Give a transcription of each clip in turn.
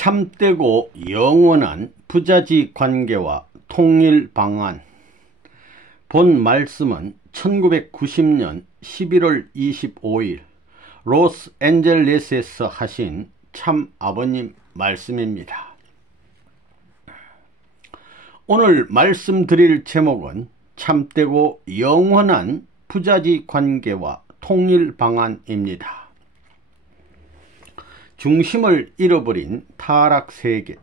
참되고 영원한 부자지 관계와 통일 방안. 본 말씀은 1990년 11월 25일 로스앤젤레스에서 하신 참 아버님 말씀입니다. 오늘 말씀드릴 제목은 참되고 영원한 부자지 관계와 통일 방안입니다. 중심을 잃어버린 타락세계.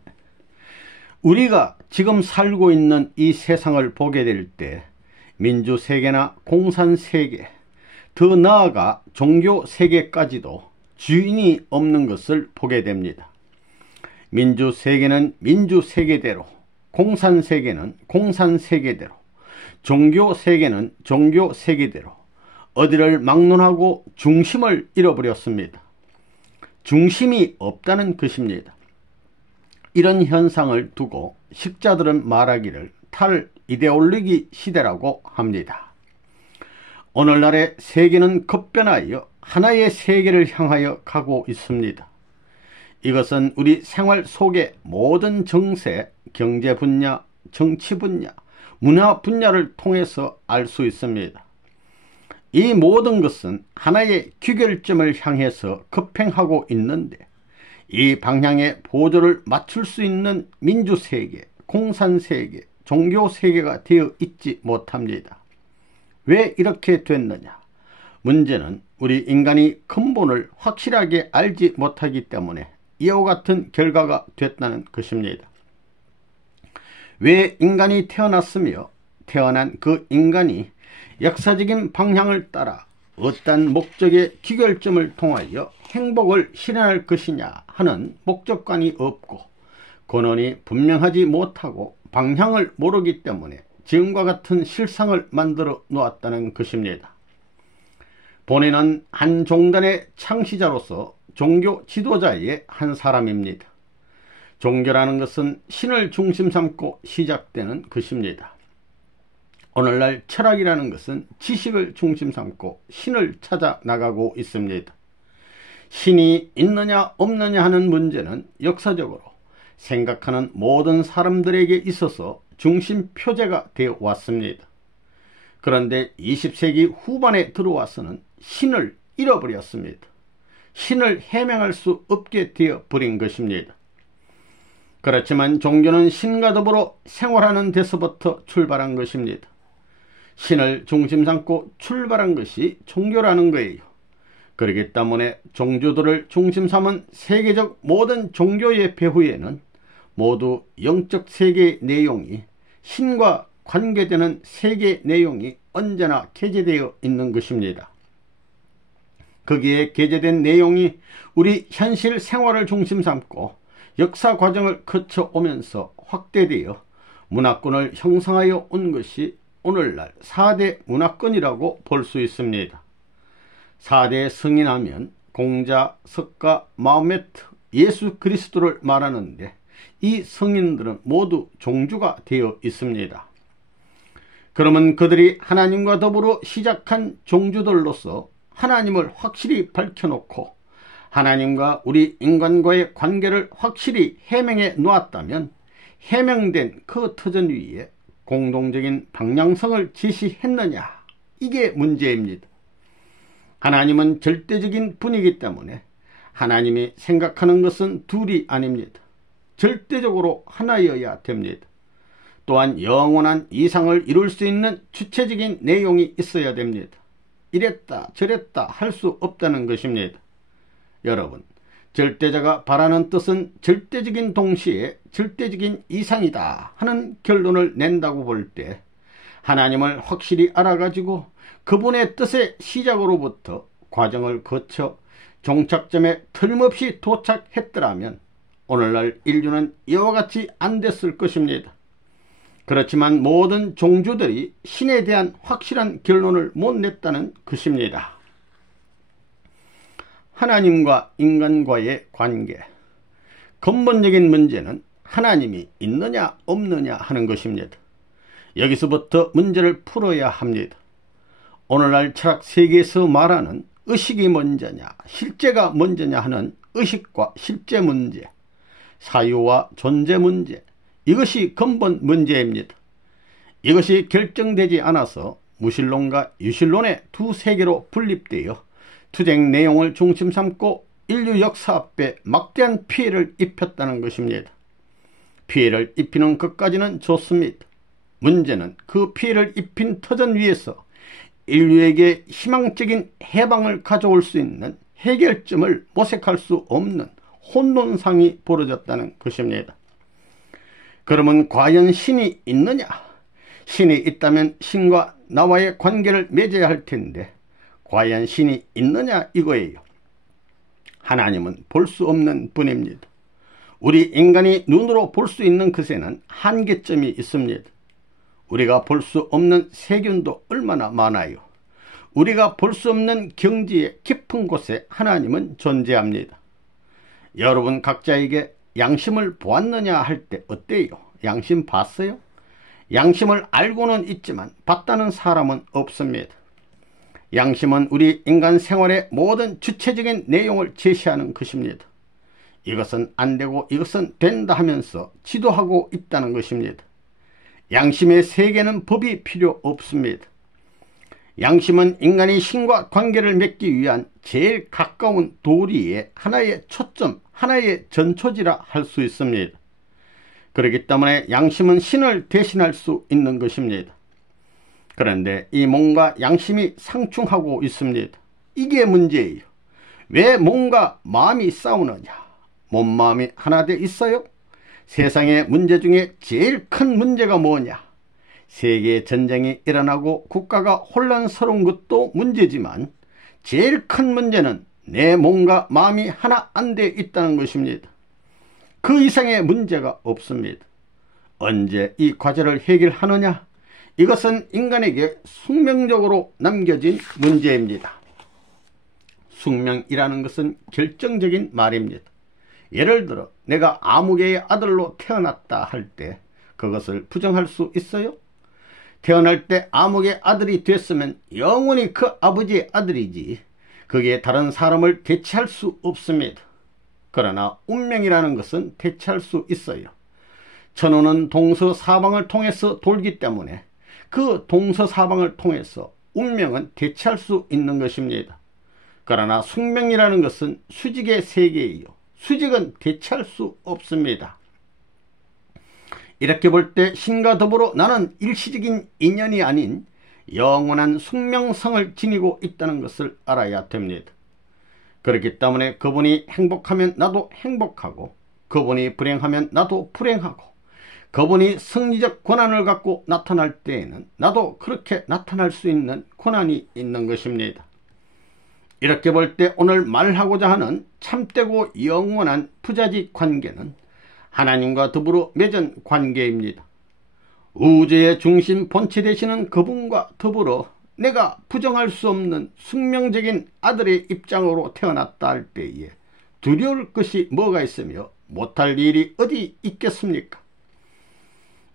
우리가 지금 살고 있는 이 세상을 보게 될 때 민주세계나 공산세계, 더 나아가 종교세계까지도 주인이 없는 것을 보게 됩니다. 민주세계는 민주세계대로, 공산세계는 공산세계대로, 종교세계는 종교세계대로 어디를 막론하고 중심을 잃어버렸습니다. 중심이 없다는 것입니다. 이런 현상을 두고 식자들은 말하기를 탈이데올로기 시대라고 합니다. 오늘날의 세계는 급변하여 하나의 세계를 향하여 가고 있습니다. 이것은 우리 생활 속의 모든 정세, 경제 분야, 정치 분야, 문화 분야를 통해서 알 수 있습니다. 이 모든 것은 하나의 귀결점을 향해서 급행하고 있는데 이 방향의 보조를 맞출 수 있는 민주세계, 공산세계, 종교세계가 되어 있지 못합니다. 왜 이렇게 됐느냐? 문제는 우리 인간이 근본을 확실하게 알지 못하기 때문에 이와 같은 결과가 됐다는 것입니다. 왜 인간이 태어났으며 태어난 그 인간이 역사적인 방향을 따라 어떤 목적의 귀결점을 통하여 행복을 실현할 것이냐 하는 목적관이 없고 근원이 분명하지 못하고 방향을 모르기 때문에 지금과 같은 실상을 만들어 놓았다는 것입니다. 본인은 한 종단의 창시자로서 종교 지도자의 한 사람입니다. 종교라는 것은 신을 중심 삼고 시작되는 것입니다. 오늘날 철학이라는 것은 지식을 중심 삼고 신을 찾아 나가고 있습니다. 신이 있느냐 없느냐 하는 문제는 역사적으로 생각하는 모든 사람들에게 있어서 중심 표제가 되어 왔습니다. 그런데 20세기 후반에 들어와서는 신을 잃어버렸습니다. 신을 해명할 수 없게 되어 버린 것입니다. 그렇지만 종교는 신과 더불어 생활하는 데서부터 출발한 것입니다. 신을 중심 삼고 출발한 것이 종교라는 거예요. 그렇기 때문에 종주들을 중심 삼은 세계적 모든 종교의 배후에는 모두 영적 세계의 내용이 신과 관계되는 세계의 내용이 언제나 게재되어 있는 것입니다. 거기에 게재된 내용이 우리 현실 생활을 중심 삼고 역사 과정을 거쳐오면서 확대되어 문화권을 형성하여 온 것이 오늘날 4대 문화권이라고 볼 수 있습니다. 4대 성인하면 공자, 석가, 마호메트, 예수 그리스도를 말하는데 이 성인들은 모두 종주가 되어 있습니다. 그러면 그들이 하나님과 더불어 시작한 종주들로서 하나님을 확실히 밝혀놓고 하나님과 우리 인간과의 관계를 확실히 해명해 놓았다면 해명된 그 터전 위에 공동적인 방향성을 제시했느냐? 이게 문제입니다. 하나님은 절대적인 분이기 때문에 하나님이 생각하는 것은 둘이 아닙니다. 절대적으로 하나여야 됩니다. 또한 영원한 이상을 이룰 수 있는 주체적인 내용이 있어야 됩니다. 이랬다 저랬다 할 수 없다는 것입니다. 여러분, 절대자가 바라는 뜻은 절대적인 동시에 절대적인 이상이다 하는 결론을 낸다고 볼 때 하나님을 확실히 알아가지고 그분의 뜻의 시작으로부터 과정을 거쳐 종착점에 틀림없이 도착했더라면 오늘날 인류는 이와 같이 안 됐을 것입니다. 그렇지만 모든 종주들이 신에 대한 확실한 결론을 못 냈다는 것입니다. 하나님과 인간과의 관계. 근본적인 문제는 하나님이 있느냐 없느냐 하는 것입니다. 여기서부터 문제를 풀어야 합니다. 오늘날 철학 세계에서 말하는 의식이 먼저냐 실제가 먼저냐 하는 의식과 실제 문제, 사유와 존재 문제, 이것이 근본 문제입니다. 이것이 결정되지 않아서 무신론과 유신론의 두 세계로 분립되어 투쟁 내용을 중심 삼고 인류 역사 앞에 막대한 피해를 입혔다는 것입니다. 피해를 입히는 것까지는 좋습니다. 문제는 그 피해를 입힌 터전 위에서 인류에게 희망적인 해방을 가져올 수 있는 해결점을 모색할 수 없는 혼돈상이 벌어졌다는 것입니다. 그러면 과연 신이 있느냐? 신이 있다면 신과 나와의 관계를 맺어야 할 텐데 과연 신이 있느냐 이거예요. 하나님은 볼 수 없는 분입니다. 우리 인간이 눈으로 볼 수 있는 것에는 한계점이 있습니다. 우리가 볼 수 없는 세균도 얼마나 많아요. 우리가 볼 수 없는 경지의 깊은 곳에 하나님은 존재합니다. 여러분 각자에게 양심을 보았느냐 할 때 어때요? 양심 봤어요? 양심을 알고는 있지만 봤다는 사람은 없습니다. 양심은 우리 인간 생활의 모든 주체적인 내용을 제시하는 것입니다. 이것은 안 되고 이것은 된다 하면서 지도하고 있다는 것입니다. 양심의 세계는 법이 필요 없습니다. 양심은 인간이 신과 관계를 맺기 위한 제일 가까운 도리의 하나의 초점, 하나의 전초지라 할 수 있습니다. 그렇기 때문에 양심은 신을 대신할 수 있는 것입니다. 그런데 이 몸과 양심이 상충하고 있습니다. 이게 문제예요. 왜 몸과 마음이 싸우느냐? 몸, 마음이 하나 돼 있어요? 세상의 문제 중에 제일 큰 문제가 뭐냐? 세계 전쟁이 일어나고 국가가 혼란스러운 것도 문제지만 제일 큰 문제는 내 몸과 마음이 하나 안 돼 있다는 것입니다. 그 이상의 문제가 없습니다. 언제 이 과제를 해결하느냐? 이것은 인간에게 숙명적으로 남겨진 문제입니다. 숙명이라는 것은 결정적인 말입니다. 예를 들어 내가 아무개의 아들로 태어났다 할 때 그것을 부정할 수 있어요? 태어날 때 아무개 아들이 됐으면 영원히 그 아버지의 아들이지 그게 다른 사람을 대체할 수 없습니다. 그러나 운명이라는 것은 대체할 수 있어요. 천운은 동서사방을 통해서 돌기 때문에 그 동서사방을 통해서 운명은 대체할 수 있는 것입니다. 그러나 숙명이라는 것은 수직의 세계이요. 수직은 대체할 수 없습니다. 이렇게 볼 때 신과 더불어 나는 일시적인 인연이 아닌 영원한 숙명성을 지니고 있다는 것을 알아야 됩니다. 그렇기 때문에 그분이 행복하면 나도 행복하고 그분이 불행하면 나도 불행하고 그분이 승리적 권한을 갖고 나타날 때에는 나도 그렇게 나타날 수 있는 권한이 있는 것입니다. 이렇게 볼 때 오늘 말하고자 하는 참되고 영원한 부자지 관계는 하나님과 더불어 맺은 관계입니다. 우주의 중심 본체 되시는 그분과 더불어 내가 부정할 수 없는 숙명적인 아들의 입장으로 태어났다 할 때에 두려울 것이 뭐가 있으며 못할 일이 어디 있겠습니까?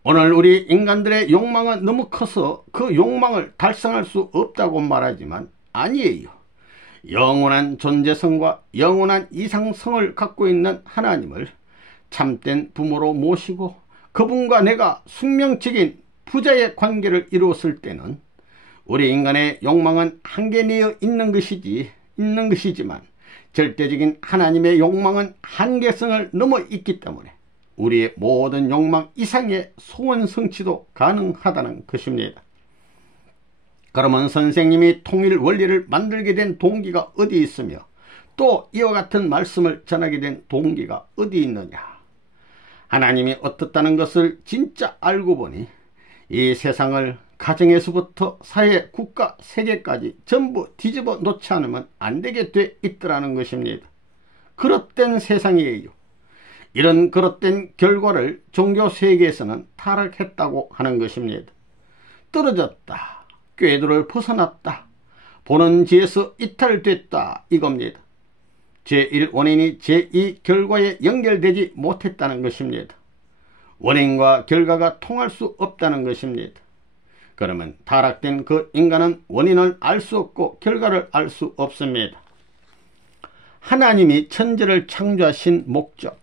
오늘 우리 인간들의 욕망은 너무 커서 그 욕망을 달성할 수 없다고 말하지만 아니에요. 영원한 존재성과 영원한 이상성을 갖고 있는 하나님을 참된 부모로 모시고 그분과 내가 숙명적인 부자의 관계를 이루었을 때는 우리 인간의 욕망은 한계내어 있는 것이지만 절대적인 하나님의 욕망은 한계성을 넘어 있기 때문에 우리의 모든 욕망 이상의 소원 성취도 가능하다는 것입니다. 그러면 선생님이 통일 원리를 만들게 된 동기가 어디 있으며 또 이와 같은 말씀을 전하게 된 동기가 어디 있느냐? 하나님이 어떻다는 것을 진짜 알고 보니 이 세상을 가정에서부터 사회, 국가, 세계까지 전부 뒤집어 놓지 않으면 안 되게 돼 있더라는 것입니다. 그릇된 세상이에요. 이런 그릇된 결과를 종교 세계에서는 타락했다고 하는 것입니다. 떨어졌다, 궤도를 벗어났다, 보는 지에서 이탈됐다 이겁니다. 제1 원인이 제2 결과에 연결되지 못했다는 것입니다. 원인과 결과가 통할 수 없다는 것입니다. 그러면 타락된 그 인간은 원인을 알 수 없고 결과를 알 수 없습니다. 하나님이 천지를 창조하신 목적,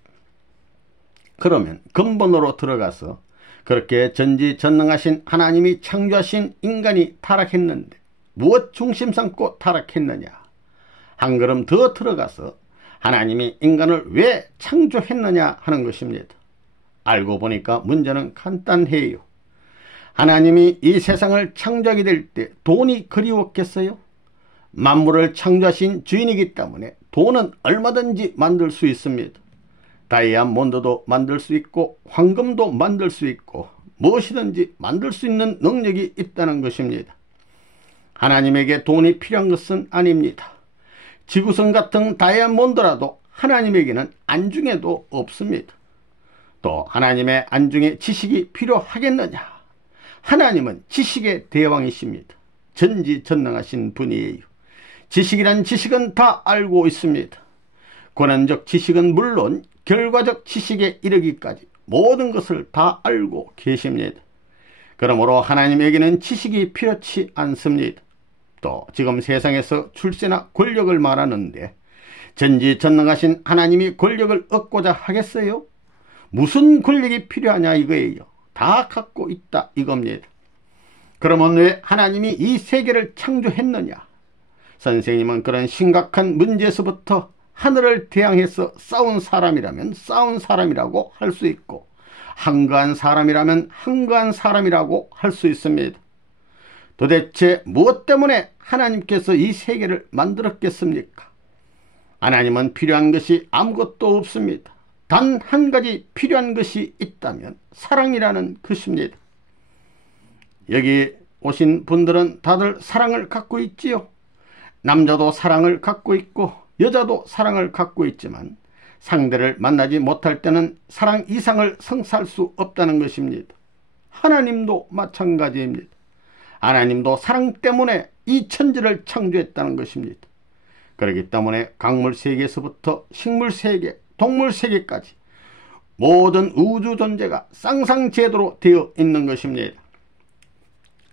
그러면 근본으로 들어가서 그렇게 전지전능하신 하나님이 창조하신 인간이 타락했는데 무엇 중심 삼고 타락했느냐? 한 걸음 더 들어가서 하나님이 인간을 왜 창조했느냐 하는 것입니다. 알고 보니까 문제는 간단해요. 하나님이 이 세상을 창조하게 될 때 돈이 그리웠겠어요? 만물을 창조하신 주인이기 때문에 돈은 얼마든지 만들 수 있습니다. 다이아몬드도 만들 수 있고 황금도 만들 수 있고 무엇이든지 만들 수 있는 능력이 있다는 것입니다. 하나님에게 돈이 필요한 것은 아닙니다. 지구성 같은 다이아몬드라도 하나님에게는 안중에도 없습니다. 또 하나님의 안중에 지식이 필요하겠느냐? 하나님은 지식의 대왕이십니다. 전지전능하신 분이에요. 지식이란 지식은 다 알고 있습니다. 권한적 지식은 물론 결과적 지식에 이르기까지 모든 것을 다 알고 계십니다. 그러므로 하나님에게는 지식이 필요치 않습니다. 또 지금 세상에서 출세나 권력을 말하는데 전지전능하신 하나님이 권력을 얻고자 하겠어요? 무슨 권력이 필요하냐 이거예요. 다 갖고 있다 이겁니다. 그러면 왜 하나님이 이 세계를 창조했느냐? 선생님은 그런 심각한 문제에서부터 하늘을 대항해서 싸운 사람이라면 싸운 사람이라고 할 수 있고 한가한 사람이라면 한가한 사람이라고 할 수 있습니다. 도대체 무엇 때문에 하나님께서 이 세계를 만들었겠습니까? 하나님은 필요한 것이 아무것도 없습니다. 단 한 가지 필요한 것이 있다면 사랑이라는 것입니다. 여기 오신 분들은 다들 사랑을 갖고 있지요. 남자도 사랑을 갖고 있고 여자도 사랑을 갖고 있지만 상대를 만나지 못할 때는 사랑 이상을 성사할 수 없다는 것입니다. 하나님도 마찬가지입니다. 하나님도 사랑 때문에 이 천지를 창조했다는 것입니다. 그렇기 때문에 강물 세계에서부터 식물 세계, 동물 세계까지 모든 우주 존재가 쌍쌍제도로 되어 있는 것입니다.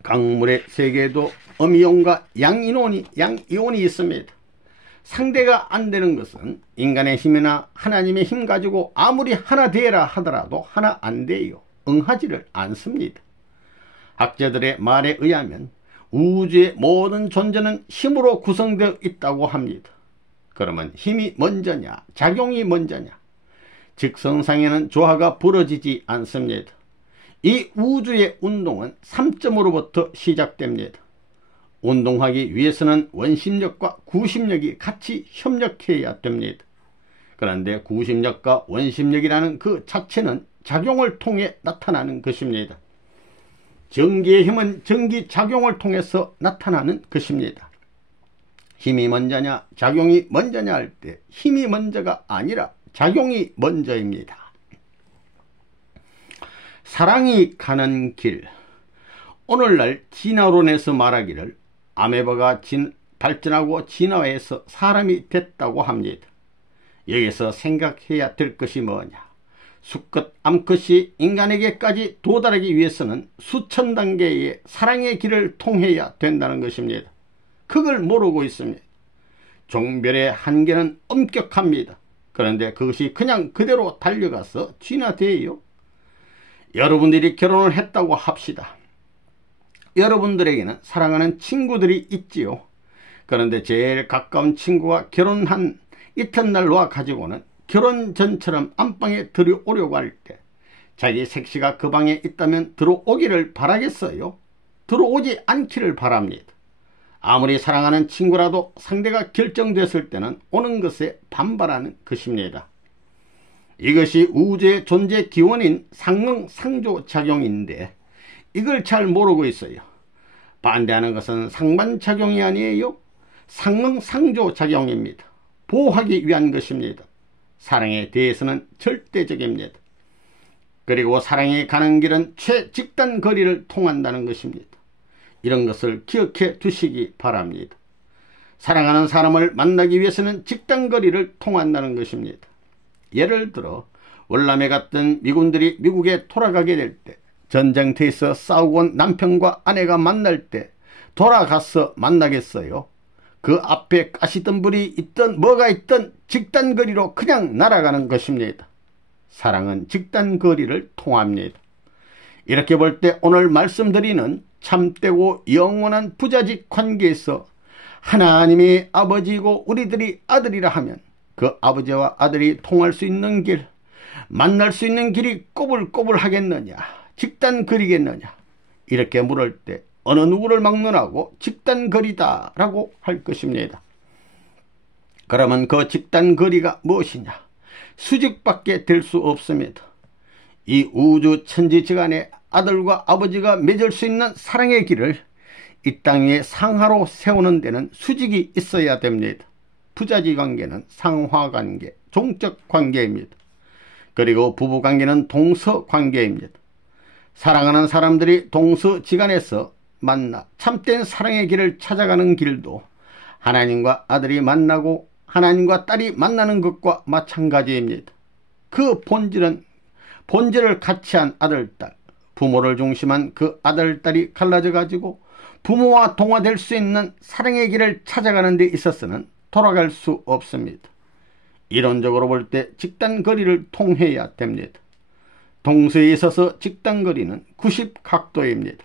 강물의 세계에도 음이온과 양이온이 있습니다. 상대가 안 되는 것은 인간의 힘이나 하나님의 힘 가지고 아무리 하나 되라 하더라도 하나 안 돼요. 응하지를 않습니다. 학자들의 말에 의하면 우주의 모든 존재는 힘으로 구성되어 있다고 합니다. 그러면 힘이 먼저냐 작용이 먼저냐? 직선상에는 조화가 벌어지지 않습니다. 이 우주의 운동은 3점으로부터 시작됩니다. 운동하기 위해서는 원심력과 구심력이 같이 협력해야 됩니다. 그런데 구심력과 원심력이라는 그 자체는 작용을 통해 나타나는 것입니다. 전기의 힘은 전기작용을 통해서 나타나는 것입니다. 힘이 먼저냐 작용이 먼저냐 할 때 힘이 먼저가 아니라 작용이 먼저입니다. 사랑이 가는 길. 오늘날 진화론에서 말하기를 아메바가 발전하고 진화해서 사람이 됐다고 합니다. 여기서 생각해야 될 것이 뭐냐? 수컷 암컷이 인간에게까지 도달하기 위해서는 수천 단계의 사랑의 길을 통해야 된다는 것입니다. 그걸 모르고 있습니다. 종별의 한계는 엄격합니다. 그런데 그것이 그냥 그대로 달려가서 진화돼요. 여러분들이 결혼을 했다고 합시다. 여러분들에게는 사랑하는 친구들이 있지요. 그런데 제일 가까운 친구가 결혼한 이튿날 와 가지고는 결혼 전처럼 안방에 들어오려고 할 때 자기 색시가 그 방에 있다면 들어오기를 바라겠어요? 들어오지 않기를 바랍니다. 아무리 사랑하는 친구라도 상대가 결정됐을 때는 오는 것에 반발하는 것입니다. 이것이 우주의 존재 기원인 상응상조작용인데 이걸 잘 모르고 있어요. 반대하는 것은 상반작용이 아니에요. 상응상조작용입니다. 보호하기 위한 것입니다. 사랑에 대해서는 절대적입니다. 그리고 사랑이 가는 길은 최직단 거리를 통한다는 것입니다. 이런 것을 기억해 두시기 바랍니다. 사랑하는 사람을 만나기 위해서는 직단 거리를 통한다는 것입니다. 예를 들어 월남에 갔던 미군들이 미국에 돌아가게 될 때 전쟁터에서 싸우고 온 남편과 아내가 만날 때 돌아가서 만나겠어요? 그 앞에 가시덤불이 있던 뭐가 있던 직단거리로 그냥 날아가는 것입니다. 사랑은 직단거리를 통합니다. 이렇게 볼 때 오늘 말씀드리는 참되고 영원한 부자직 관계에서 하나님이 아버지이고 우리들이 아들이라 하면 그 아버지와 아들이 통할 수 있는 길, 만날 수 있는 길이 꼬불꼬불 하겠느냐, 직단거리겠느냐, 이렇게 물을 때 어느 누구를 막론하고 직단거리다 라고 할 것입니다. 그러면 그 직단거리가 무엇이냐? 수직밖에 될 수 없습니다. 이 우주 천지지간에 아들과 아버지가 맺을 수 있는 사랑의 길을 이 땅 위에 상하로 세우는 데는 수직이 있어야 됩니다. 부자지 관계는 상하관계, 종적 관계입니다. 그리고 부부관계는 동서관계입니다. 사랑하는 사람들이 동서지간에서 만나 참된 사랑의 길을 찾아가는 길도 하나님과 아들이 만나고 하나님과 딸이 만나는 것과 마찬가지입니다. 그 본질을 같이 한 아들, 딸, 부모를 중심한 그 아들, 딸이 갈라져 가지고 부모와 동화될 수 있는 사랑의 길을 찾아가는 데 있어서는 돌아갈 수 없습니다. 이론적으로 볼 때 직단거리를 통해야 됩니다. 동서에 있어서 직단거리는 90각도입니다.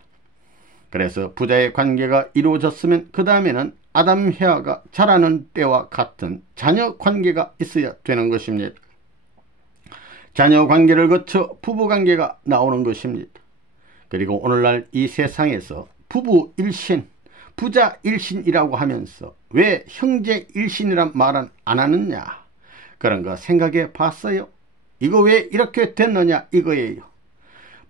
그래서 부자의 관계가 이루어졌으면 그 다음에는 아담 헤아가 자라는 때와 같은 자녀 관계가 있어야 되는 것입니다. 자녀 관계를 거쳐 부부 관계가 나오는 것입니다. 그리고 오늘날 이 세상에서 부부 일신, 부자 일신이라고 하면서 왜 형제 일신이란 말은 안 하느냐, 그런 거 생각해 봤어요? 이거 왜 이렇게 됐느냐 이거예요.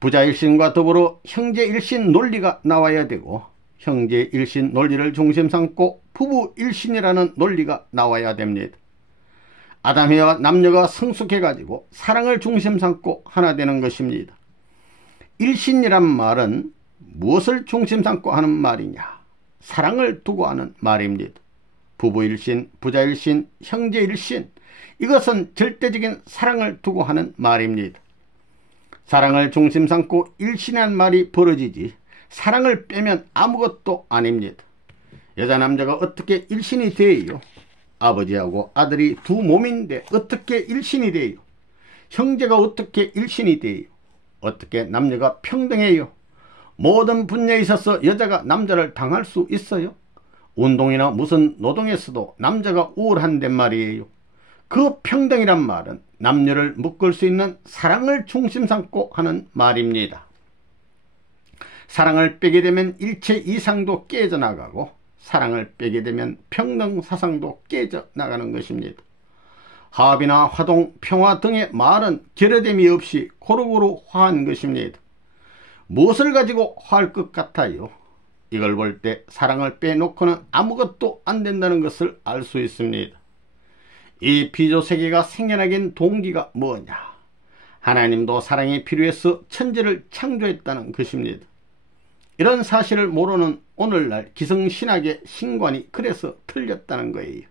부자 일신과 더불어 형제 일신 논리가 나와야 되고 형제 일신 논리를 중심 삼고 부부 일신이라는 논리가 나와야 됩니다. 아담과 남녀가 성숙해 가지고 사랑을 중심 삼고 하나 되는 것입니다. 일신이란 말은 무엇을 중심 삼고 하는 말이냐? 사랑을 두고 하는 말입니다. 부부 일신, 부자 일신, 형제 일신, 이것은 절대적인 사랑을 두고 하는 말입니다. 사랑을 중심 삼고 일신이라는 말이 벌어지지 사랑을 빼면 아무것도 아닙니다. 여자 남자가 어떻게 일신이 돼요? 아버지하고 아들이 두 몸인데 어떻게 일신이 돼요? 형제가 어떻게 일신이 돼요? 어떻게 남녀가 평등해요? 모든 분야에 있어서 여자가 남자를 당할 수 있어요? 운동이나 무슨 노동에서도 남자가 우월한단 말이에요. 그 평등이란 말은 남녀를 묶을 수 있는 사랑을 중심 삼고 하는 말입니다. 사랑을 빼게 되면 일체 이상도 깨져나가고 사랑을 빼게 되면 평등사상도 깨져나가는 것입니다. 화합이나 화동, 평화 등의 말은 결여됨이 없이 고루고루 화한 것입니다. 무엇을 가지고 화할 것 같아요? 이걸 볼 때 사랑을 빼놓고는 아무것도 안 된다는 것을 알 수 있습니다. 이 피조세계가 생겨나긴 동기가 뭐냐? 하나님도 사랑이 필요해서 천지를 창조했다는 것입니다. 이런 사실을 모르는 오늘날 기성신학의 신관이 그래서 틀렸다는 거예요.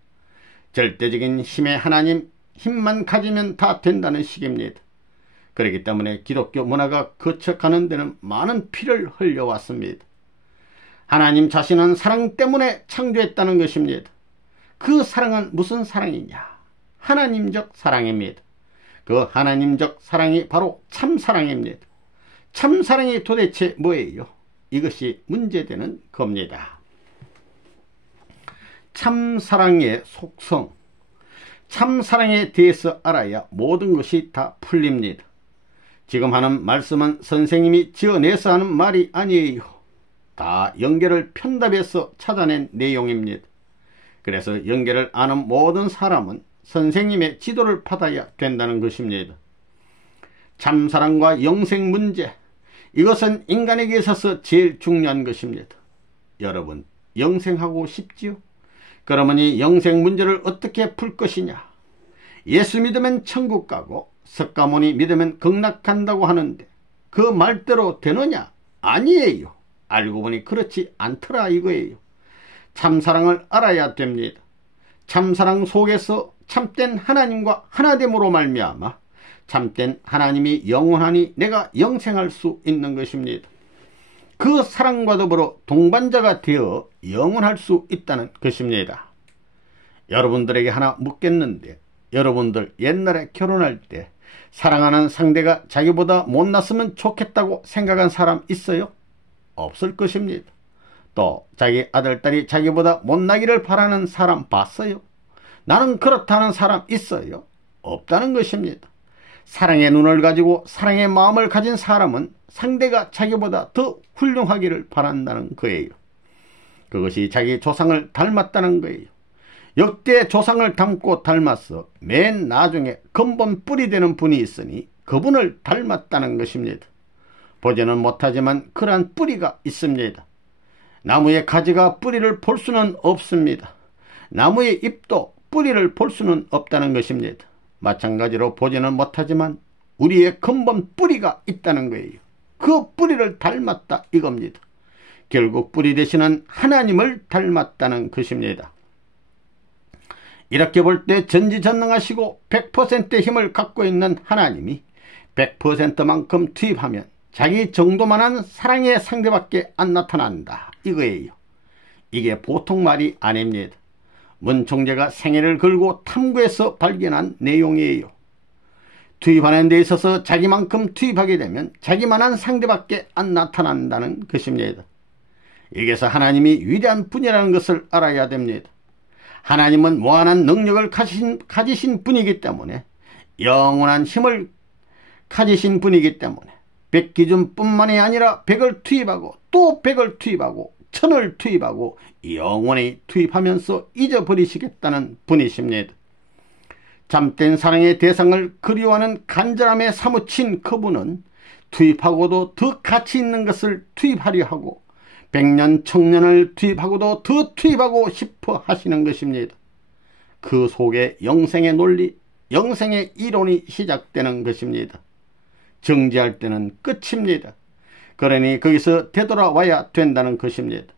절대적인 힘의 하나님, 힘만 가지면 다 된다는 식입니다. 그렇기 때문에 기독교 문화가 거쳐가는 데는 많은 피를 흘려왔습니다. 하나님 자신은 사랑 때문에 창조했다는 것입니다. 그 사랑은 무슨 사랑이냐? 하나님적 사랑입니다. 그 하나님적 사랑이 바로 참사랑입니다. 참사랑이 도대체 뭐예요? 이것이 문제되는 겁니다. 참사랑의 속성, 참사랑에 대해서 알아야 모든 것이 다 풀립니다. 지금 하는 말씀은 선생님이 지어내서 하는 말이 아니에요. 다 연결을 편답해서 찾아낸 내용입니다. 그래서 연결을 아는 모든 사람은 선생님의 지도를 받아야 된다는 것입니다. 참사랑과 영생 문제, 이것은 인간에게 있어서 제일 중요한 것입니다. 여러분, 영생하고 싶지요? 그러면 이 영생 문제를 어떻게 풀 것이냐? 예수 믿으면 천국 가고 석가모니 믿으면 극락간다고 하는데 그 말대로 되느냐? 아니에요. 알고 보니 그렇지 않더라 이거예요. 참사랑을 알아야 됩니다. 참사랑 속에서 참된 하나님과 하나됨으로 말미암아 참된 하나님이 영원하니 내가 영생할 수 있는 것입니다. 그 사랑과 더불어 동반자가 되어 영원할 수 있다는 것입니다. 여러분들에게 하나 묻겠는데, 여러분들 옛날에 결혼할 때 사랑하는 상대가 자기보다 못났으면 좋겠다고 생각한 사람 있어요? 없을 것입니다. 또 자기 아들, 딸이 자기보다 못나기를 바라는 사람 봤어요? 나는 그렇다는 사람 있어요? 없다는 것입니다. 사랑의 눈을 가지고 사랑의 마음을 가진 사람은 상대가 자기보다 더 훌륭하기를 바란다는 거예요. 그것이 자기 조상을 닮았다는 거예요. 역대 조상을 닮고 닮아서 맨 나중에 근본 뿌리 되는 분이 있으니 그분을 닮았다는 것입니다. 보지는 못하지만 그러한 뿌리가 있습니다. 나무의 가지가 뿌리를 볼 수는 없습니다. 나무의 잎도 뿌리를 볼 수는 없다는 것입니다. 마찬가지로 보지는 못하지만 우리의 근본 뿌리가 있다는 거예요. 그 뿌리를 닮았다 이겁니다. 결국 뿌리 되시는 하나님을 닮았다는 것입니다. 이렇게 볼 때 전지전능하시고 100%의 힘을 갖고 있는 하나님이 100%만큼 투입하면 자기 정도만한 사랑의 상대밖에 안 나타난다 이거예요. 이게 보통 말이 아닙니다. 문 총재가 생애를 걸고 탐구해서 발견한 내용이에요. 투입하는 데 있어서 자기만큼 투입하게 되면 자기만한 상대밖에 안 나타난다는 것입니다. 여기서 하나님이 위대한 분이라는 것을 알아야 됩니다. 하나님은 무한한 능력을 가지신 분이기 때문에, 영원한 힘을 가지신 분이기 때문에 100기준뿐만이 아니라 100을 투입하고 또 100을 투입하고 1000을 투입하고 영원히 투입하면서 잊어버리시겠다는 분이십니다. 참된 사랑의 대상을 그리워하는 간절함에 사무친 그분은 투입하고도 더 가치 있는 것을 투입하려 하고 100년 청년을 투입하고도 더 투입하고 싶어 하시는 것입니다. 그 속에 영생의 논리, 영생의 이론이 시작되는 것입니다. 정지할 때는 끝입니다. 그러니 거기서 되돌아와야 된다는 것입니다.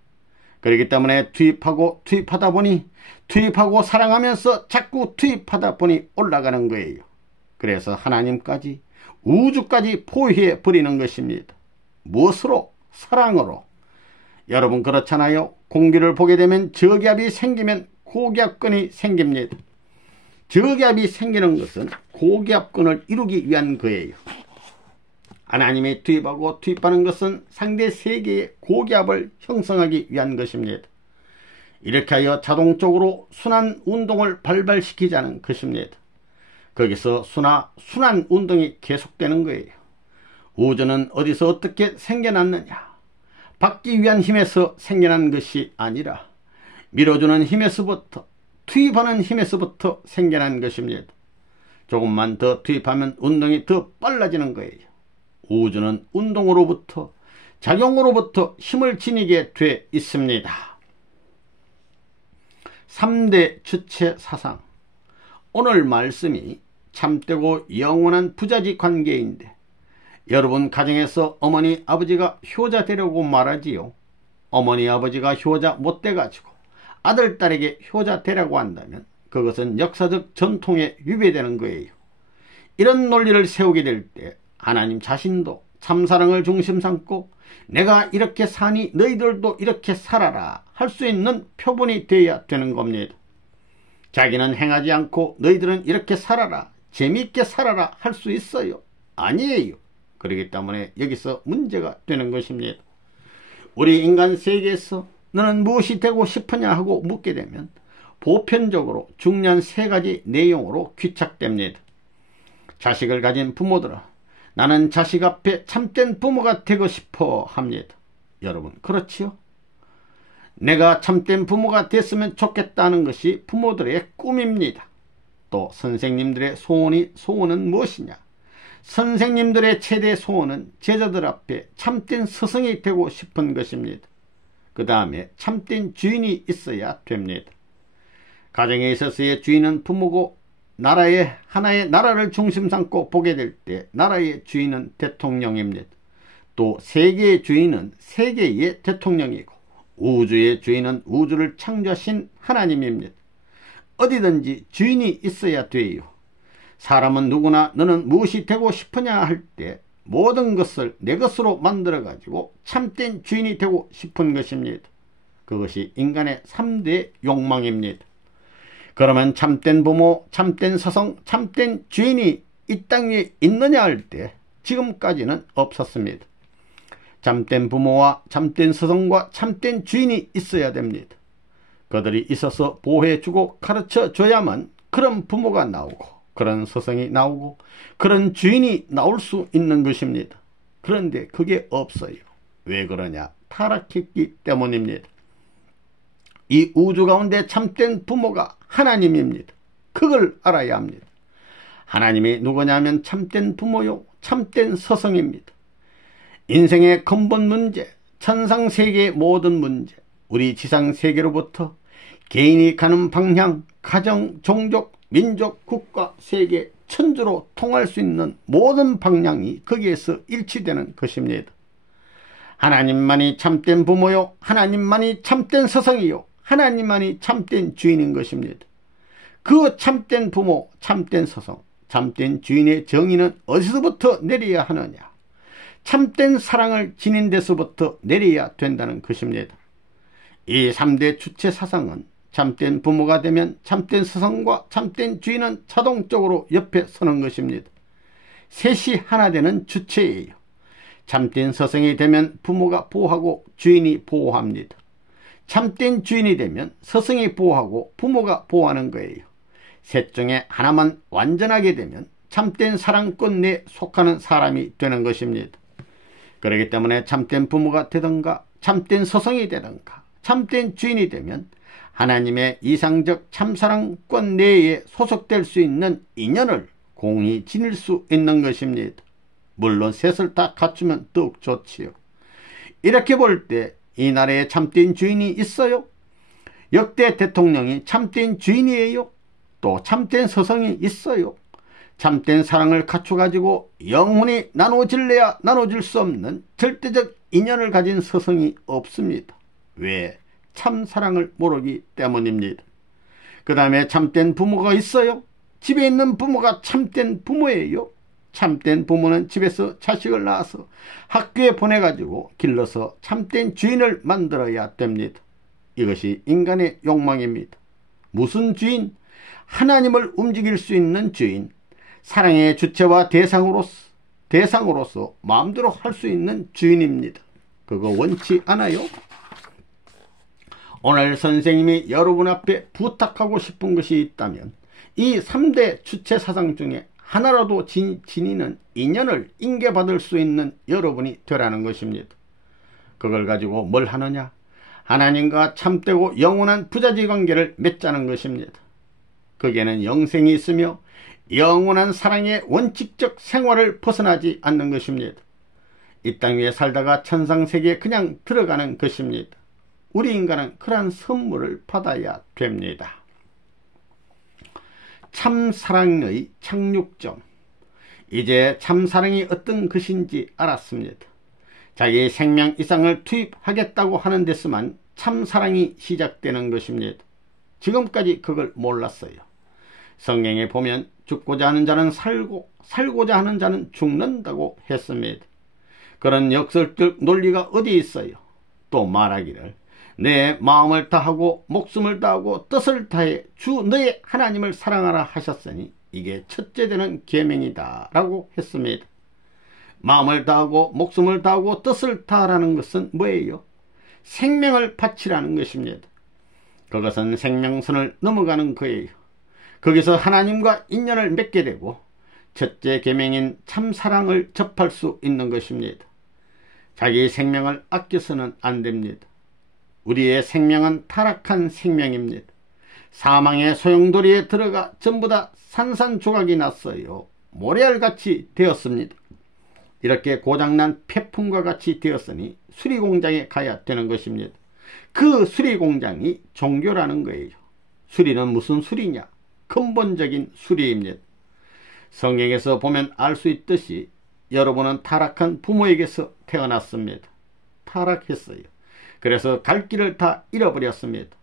그렇기 때문에 투입하고 투입하다 보니 투입하고 사랑하면서 자꾸 투입하다 보니 올라가는 거예요. 그래서 하나님까지 우주까지 포위해 버리는 것입니다. 무엇으로? 사랑으로. 여러분 그렇잖아요. 공기를 보게 되면 저기압이 생기면 고기압권이 생깁니다. 저기압이 생기는 것은 고기압권을 이루기 위한 거예요. 하나님이 투입하고 투입하는 것은 상대 세계의 고기압을 형성하기 위한 것입니다. 이렇게 하여 자동적으로 순환 운동을 발발시키자는 것입니다. 거기서 순환 운동이 계속되는 거예요. 우주는 어디서 어떻게 생겨났느냐? 받기 위한 힘에서 생겨난 것이 아니라 밀어주는 힘에서부터, 투입하는 힘에서부터 생겨난 것입니다. 조금만 더 투입하면 운동이 더 빨라지는 거예요. 우주는 운동으로부터, 작용으로부터 힘을 지니게 돼 있습니다. 3대 주체 사상. 오늘 말씀이 참되고 영원한 부자지 관계인데, 여러분 가정에서 어머니 아버지가 효자 되려고 말하지요. 어머니 아버지가 효자 못 돼가지고 아들 딸에게 효자 되라고 한다면 그것은 역사적 전통에 위배되는 거예요. 이런 논리를 세우게 될 때 하나님 자신도 참사랑을 중심 삼고 내가 이렇게 사니 너희들도 이렇게 살아라 할 수 있는 표본이 되어야 되는 겁니다. 자기는 행하지 않고 너희들은 이렇게 살아라, 재미있게 살아라 할 수 있어요? 아니에요. 그렇기 때문에 여기서 문제가 되는 것입니다. 우리 인간 세계에서 너는 무엇이 되고 싶으냐 하고 묻게 되면 보편적으로 중요한 3가지 내용으로 귀착됩니다. 자식을 가진 부모들은 나는 자식 앞에 참된 부모가 되고 싶어 합니다. 여러분 그렇지요? 내가 참된 부모가 됐으면 좋겠다는 것이 부모들의 꿈입니다. 또 선생님들의 소원은 무엇이냐? 선생님들의 최대 소원은 제자들 앞에 참된 스승이 되고 싶은 것입니다. 그 다음에 참된 주인이 있어야 됩니다. 가정에 있어서의 주인은 부모고 하나의 나라를 중심 삼고 보게 될 때 나라의 주인은 대통령입니다. 또 세계의 주인은 세계의 대통령이고 우주의 주인은 우주를 창조하신 하나님입니다. 어디든지 주인이 있어야 돼요. 사람은 누구나 너는 무엇이 되고 싶으냐 할 때 모든 것을 내 것으로 만들어 가지고 참된 주인이 되고 싶은 것입니다. 그것이 인간의 3대 욕망입니다. 그러면 참된 부모, 참된 스승, 참된 주인이 이 땅 위에 있느냐 할 때 지금까지는 없었습니다. 참된 부모와 참된 스승과 참된 주인이 있어야 됩니다. 그들이 있어서 보호해주고 가르쳐줘야만 그런 부모가 나오고 그런 스승이 나오고 그런 주인이 나올 수 있는 것입니다. 그런데 그게 없어요. 왜 그러냐? 타락했기 때문입니다. 이 우주 가운데 참된 부모가 하나님입니다. 그걸 알아야 합니다. 하나님이 누구냐면 참된 부모요 참된 스승입니다. 인생의 근본 문제, 천상세계의 모든 문제, 우리 지상세계로부터 개인이 가는 방향, 가정, 종족, 민족, 국가, 세계, 천주로 통할 수 있는 모든 방향이 거기에서 일치되는 것입니다. 하나님만이 참된 부모요, 하나님만이 참된 스승이요, 하나님만이 참된 주인인 것입니다. 그 참된 부모, 참된 스승, 참된 주인의 정의는 어디서부터 내려야 하느냐? 참된 사랑을 지닌 데서부터 내려야 된다는 것입니다. 이 3대 주체 사상은 참된 부모가 되면 참된 스승과 참된 주인은 자동적으로 옆에 서는 것입니다. 셋이 하나 되는 주체예요. 참된 스승이 되면 부모가 보호하고 주인이 보호합니다. 참된 주인이 되면 스승이 보호하고 부모가 보호하는 거예요. 셋 중에 하나만 완전하게 되면 참된 사랑권 내에 속하는 사람이 되는 것입니다. 그렇기 때문에 참된 부모가 되든가 참된 스승이 되든가 참된 주인이 되면 하나님의 이상적 참사랑권 내에 소속될 수 있는 인연을 공히 지닐 수 있는 것입니다. 물론 셋을 다 갖추면 더욱 좋지요. 이렇게 볼 때 이 나라에 참된 주인이 있어요. 역대 대통령이 참된 주인이에요. 또 참된 스승이 있어요. 참된 사랑을 갖춰가지고 영혼이 나눠질래야 나눠질 수 없는 절대적 인연을 가진 스승이 없습니다. 왜? 참사랑을 모르기 때문입니다. 그 다음에 참된 부모가 있어요. 집에 있는 부모가 참된 부모예요. 참된 부모는 집에서 자식을 낳아서 학교에 보내가지고 길러서 참된 주인을 만들어야 됩니다. 이것이 인간의 욕망입니다. 무슨 주인? 하나님을 움직일 수 있는 주인, 사랑의 주체와 대상으로서 마음대로 할 수 있는 주인입니다. 그거 원치 않아요? 오늘 선생님이 여러분 앞에 부탁하고 싶은 것이 있다면 이 3대 주체 사상 중에 하나라도 지니는 인연을 인계받을 수 있는 여러분이 되라는 것입니다. 그걸 가지고 뭘 하느냐? 하나님과 참되고 영원한 부자지 관계를 맺자는 것입니다. 거기에는 영생이 있으며 영원한 사랑의 원칙적 생활을 벗어나지 않는 것입니다. 이 땅 위에 살다가 천상세계에 그냥 들어가는 것입니다. 우리 인간은 그러한 선물을 받아야 됩니다. 참사랑의 착륙점. 이제 참사랑이 어떤 것인지 알았습니다. 자기 생명 이상을 투입하겠다고 하는 데서만 참사랑이 시작되는 것입니다. 지금까지 그걸 몰랐어요. 성경에 보면 죽고자 하는 자는 살고 살고자 하는 자는 죽는다고 했습니다. 그런 역설적 논리가 어디 있어요? 또 말하기를 내 마음을 다하고 목숨을 다하고 뜻을 다해 주 너의 하나님을 사랑하라 하셨으니 이게 첫째 되는 계명이다 라고 했습니다. 마음을 다하고 목숨을 다하고 뜻을 다하라는 것은 뭐예요? 생명을 바치라는 것입니다. 그것은 생명선을 넘어가는 거예요. 거기서 하나님과 인연을 맺게 되고 첫째 계명인 참사랑을 접할 수 있는 것입니다. 자기 생명을 아껴서는 안 됩니다. 우리의 생명은 타락한 생명입니다. 사망의 소용돌이에 들어가 전부 다 산산조각이 났어요. 모래알같이 되었습니다. 이렇게 고장난 폐품과 같이 되었으니 수리공장에 가야 되는 것입니다. 그 수리공장이 종교라는 거예요. 수리는 무슨 수리냐? 근본적인 수리입니다. 성경에서 보면 알 수 있듯이 여러분은 타락한 부모에게서 태어났습니다. 타락했어요. 그래서 갈 길을 다 잃어버렸습니다.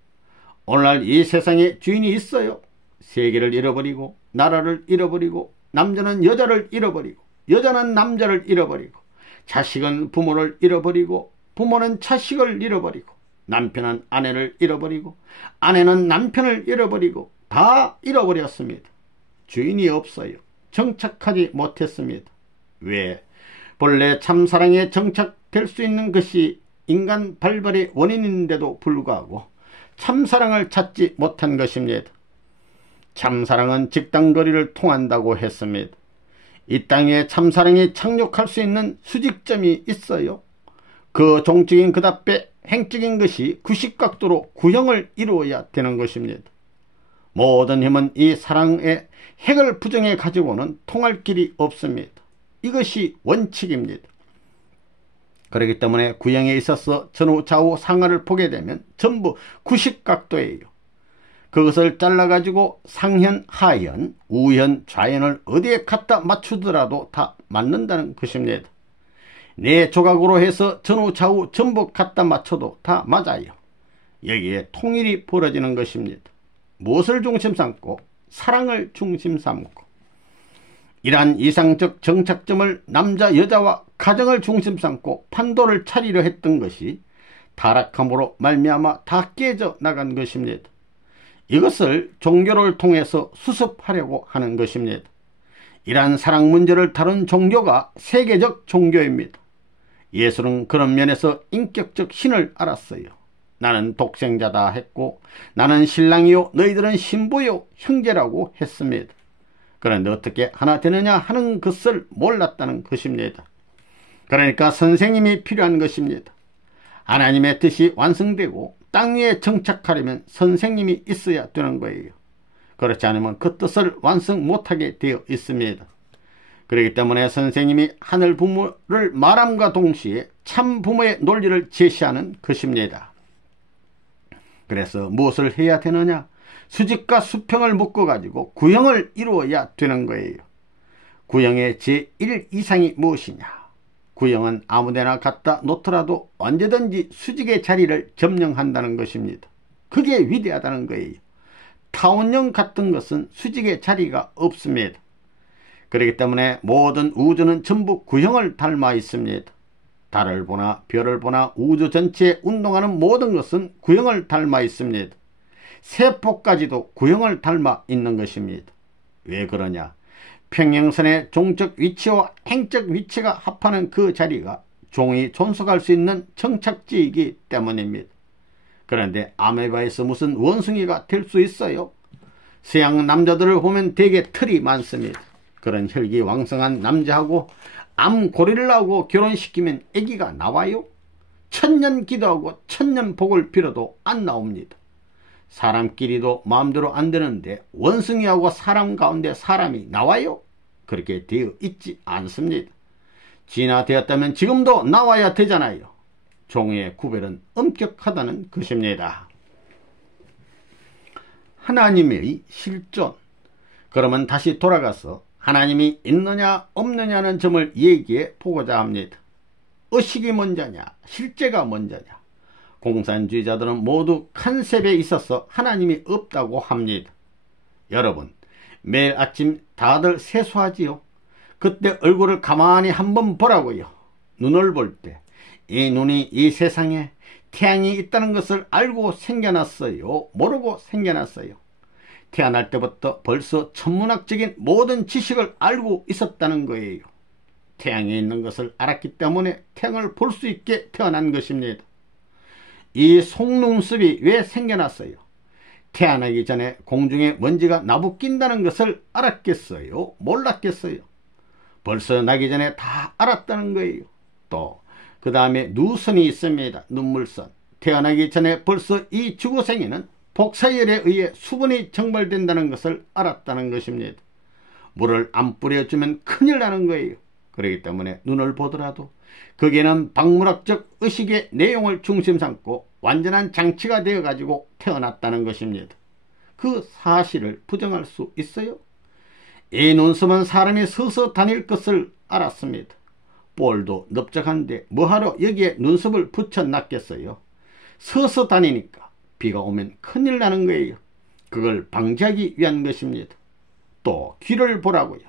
오늘날 이 세상에 주인이 있어요. 세계를 잃어버리고 나라를 잃어버리고 남자는 여자를 잃어버리고 여자는 남자를 잃어버리고 자식은 부모를 잃어버리고 부모는 자식을 잃어버리고 남편은 아내를 잃어버리고 아내는 남편을 잃어버리고 다 잃어버렸습니다. 주인이 없어요. 정착하지 못했습니다. 왜? 본래 참사랑에 정착될 수 있는 것이 인간 발발의 원인인데도 불구하고 참사랑을 찾지 못한 것입니다. 참사랑은 직당거리를 통한다고 했습니다. 이 땅에 참사랑이 착륙할 수 있는 수직점이 있어요. 그 종적인 그 앞에 행적인 것이 90각도로 구형을 이루어야 되는 것입니다. 모든 힘은 이 사랑의 핵을 부정해 가지고는 통할 길이 없습니다. 이것이 원칙입니다. 그렇기 때문에 구형에 있어서 전후 좌우 상하를 보게 되면 전부 90각도예요. 그것을 잘라가지고 상현, 하현, 우현, 좌현을 어디에 갖다 맞추더라도 다 맞는다는 것입니다. 네 조각으로 해서 전후 좌우 전부 갖다 맞춰도 다 맞아요. 여기에 통일이 벌어지는 것입니다. 무엇을 중심 삼고? 사랑을 중심 삼고. 이러한 이상적 정착점을 남자 여자와 가정을 중심 삼고 판도를 차리려 했던 것이 타락함으로 말미암아 다 깨져 나간 것입니다. 이것을 종교를 통해서 수습하려고 하는 것입니다. 이러한 사랑 문제를 다룬 종교가 세계적 종교입니다. 예수는 그런 면에서 인격적 신을 알았어요. 나는 독생자다 했고 나는 신랑이요 너희들은 신부요 형제라고 했습니다. 그런데 어떻게 하나 되느냐 하는 것을 몰랐다는 것입니다. 그러니까 선생님이 필요한 것입니다. 하나님의 뜻이 완성되고 땅 위에 정착하려면 선생님이 있어야 되는 거예요. 그렇지 않으면 그 뜻을 완성 못하게 되어 있습니다. 그렇기 때문에 선생님이 하늘 부모를 말함과 동시에 참 부모의 논리를 제시하는 것입니다. 그래서 무엇을 해야 되느냐? 수직과 수평을 묶어가지고 구형을 이루어야 되는 거예요. 구형의 제1 이상이 무엇이냐? 구형은 아무데나 갖다 놓더라도 언제든지 수직의 자리를 점령한다는 것입니다. 그게 위대하다는 거예요. 타원형 같은 것은 수직의 자리가 없습니다. 그렇기 때문에 모든 우주는 전부 구형을 닮아 있습니다. 달을 보나 별을 보나 우주 전체에 운동하는 모든 것은 구형을 닮아 있습니다. 세포까지도 구형을 닮아 있는 것입니다. 왜 그러냐? 평행선의 종적 위치와 행적 위치가 합하는 그 자리가 종이 존속할 수 있는 정착지이기 때문입니다. 그런데 아메바에서 무슨 원숭이가 될 수 있어요? 서양 남자들을 보면 되게 털이 많습니다. 그런 혈기왕성한 남자하고 암고릴라하고 결혼시키면 아기가 나와요? 천년 기도하고 천년 복을 빌어도 안 나옵니다. 사람끼리도 마음대로 안 되는데 원숭이하고 사람 가운데 사람이 나와요? 그렇게 되어 있지 않습니다. 진화되었다면 지금도 나와야 되잖아요. 종의 구별은 엄격하다는 것입니다. 하나님의 실존. 그러면 다시 돌아가서 하나님이 있느냐 없느냐는 점을 얘기해 보고자 합니다. 의식이 먼저냐 실제가 먼저냐. 공산주의자들은 모두 컨셉에 있어서 하나님이 없다고 합니다. 여러분 매일 아침 다들 세수하지요. 그때 얼굴을 가만히 한번 보라고요. 눈을 볼 때 이 눈이 이 세상에 태양이 있다는 것을 알고 생겨났어요? 모르고 생겨났어요? 태어날 때부터 벌써 천문학적인 모든 지식을 알고 있었다는 거예요. 태양에 있는 것을 알았기 때문에 태양을 볼 수 있게 태어난 것입니다. 이 속눈썹이 왜 생겨났어요? 태어나기 전에 공중에 먼지가 나부낀다는 것을 알았겠어요? 몰랐겠어요? 벌써 나기 전에 다 알았다는 거예요. 또 그 다음에 누선이 있습니다. 눈물선. 태어나기 전에 벌써 이 지구생에는 복사열에 의해 수분이 증발된다는 것을 알았다는 것입니다. 물을 안 뿌려주면 큰일 나는 거예요. 그렇기 때문에 눈을 보더라도 거기에는 박물학적 의식의 내용을 중심 삼고 완전한 장치가 되어 가지고 태어났다는 것입니다. 그 사실을 부정할 수 있어요? 이 눈썹은 사람이 서서 다닐 것을 알았습니다. 볼도 넓적한데 뭐하러 여기에 눈썹을 붙여놨겠어요? 서서 다니니까 비가 오면 큰일 나는 거예요. 그걸 방지하기 위한 것입니다. 또 귀를 보라고요.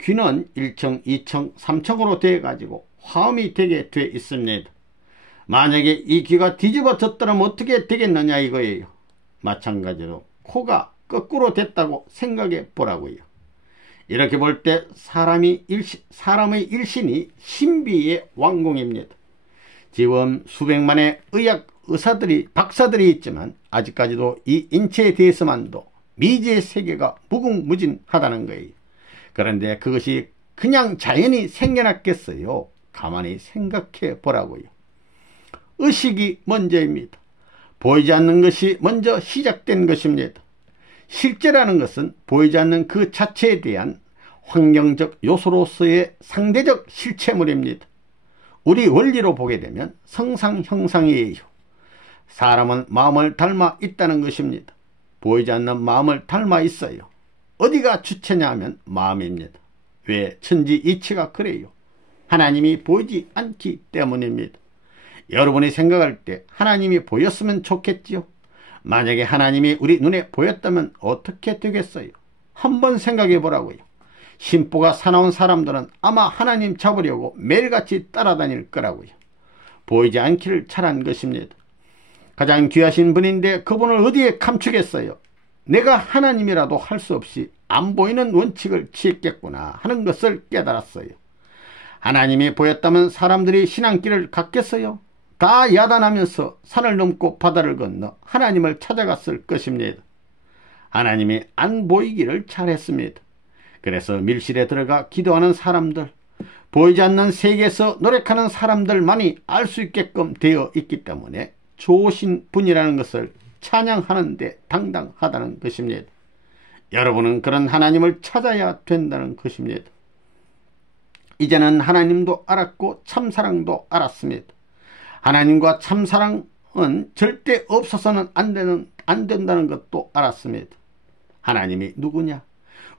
귀는 1층, 2층, 3층으로 되어 가지고 화음이 되게 돼 있습니다. 만약에 이 귀가 뒤집어졌더라면 어떻게 되겠느냐 이거예요. 마찬가지로 코가 거꾸로 됐다고 생각해 보라고요. 이렇게 볼 때 사람의 일신이 신비의 왕궁입니다. 지금 수백만의 의사들이 박사들이 있지만 아직까지도 이 인체에 대해서만도 미지의 세계가 무궁무진하다는 거예요. 그런데 그것이 그냥 자연히 생겨났겠어요? 가만히 생각해 보라고요. 의식이 먼저입니다. 보이지 않는 것이 먼저 시작된 것입니다. 실제라는 것은 보이지 않는 그 자체에 대한 환경적 요소로서의 상대적 실체물입니다. 우리 원리로 보게 되면 성상형상이에요. 사람은 마음을 닮아 있다는 것입니다. 보이지 않는 마음을 닮아 있어요. 어디가 주체냐 하면 마음입니다. 왜? 천지이치가 그래요. 하나님이 보이지 않기 때문입니다. 여러분이 생각할 때 하나님이 보였으면 좋겠지요. 만약에 하나님이 우리 눈에 보였다면 어떻게 되겠어요? 한번 생각해 보라고요. 심보가 사나운 사람들은 아마 하나님 잡으려고 매일같이 따라다닐 거라고요. 보이지 않기를 잘한 것입니다. 가장 귀하신 분인데 그분을 어디에 감추겠어요? 내가 하나님이라도 할 수 없이 안 보이는 원칙을 취했겠구나 하는 것을 깨달았어요. 하나님이 보였다면 사람들이 신앙길을 갔겠어요? 다 야단하면서 산을 넘고 바다를 건너 하나님을 찾아갔을 것입니다. 하나님이 안 보이기를 잘했습니다. 그래서 밀실에 들어가 기도하는 사람들, 보이지 않는 세계에서 노력하는 사람들만이 알 수 있게끔 되어 있기 때문에 좋으신 분이라는 것을 찬양하는데 당당하다는 것입니다. 여러분은 그런 하나님을 찾아야 된다는 것입니다. 이제는 하나님도 알았고 참사랑도 알았습니다. 하나님과 참사랑은 절대 없어서는 안 된다는 것도 알았습니다. 하나님이 누구냐?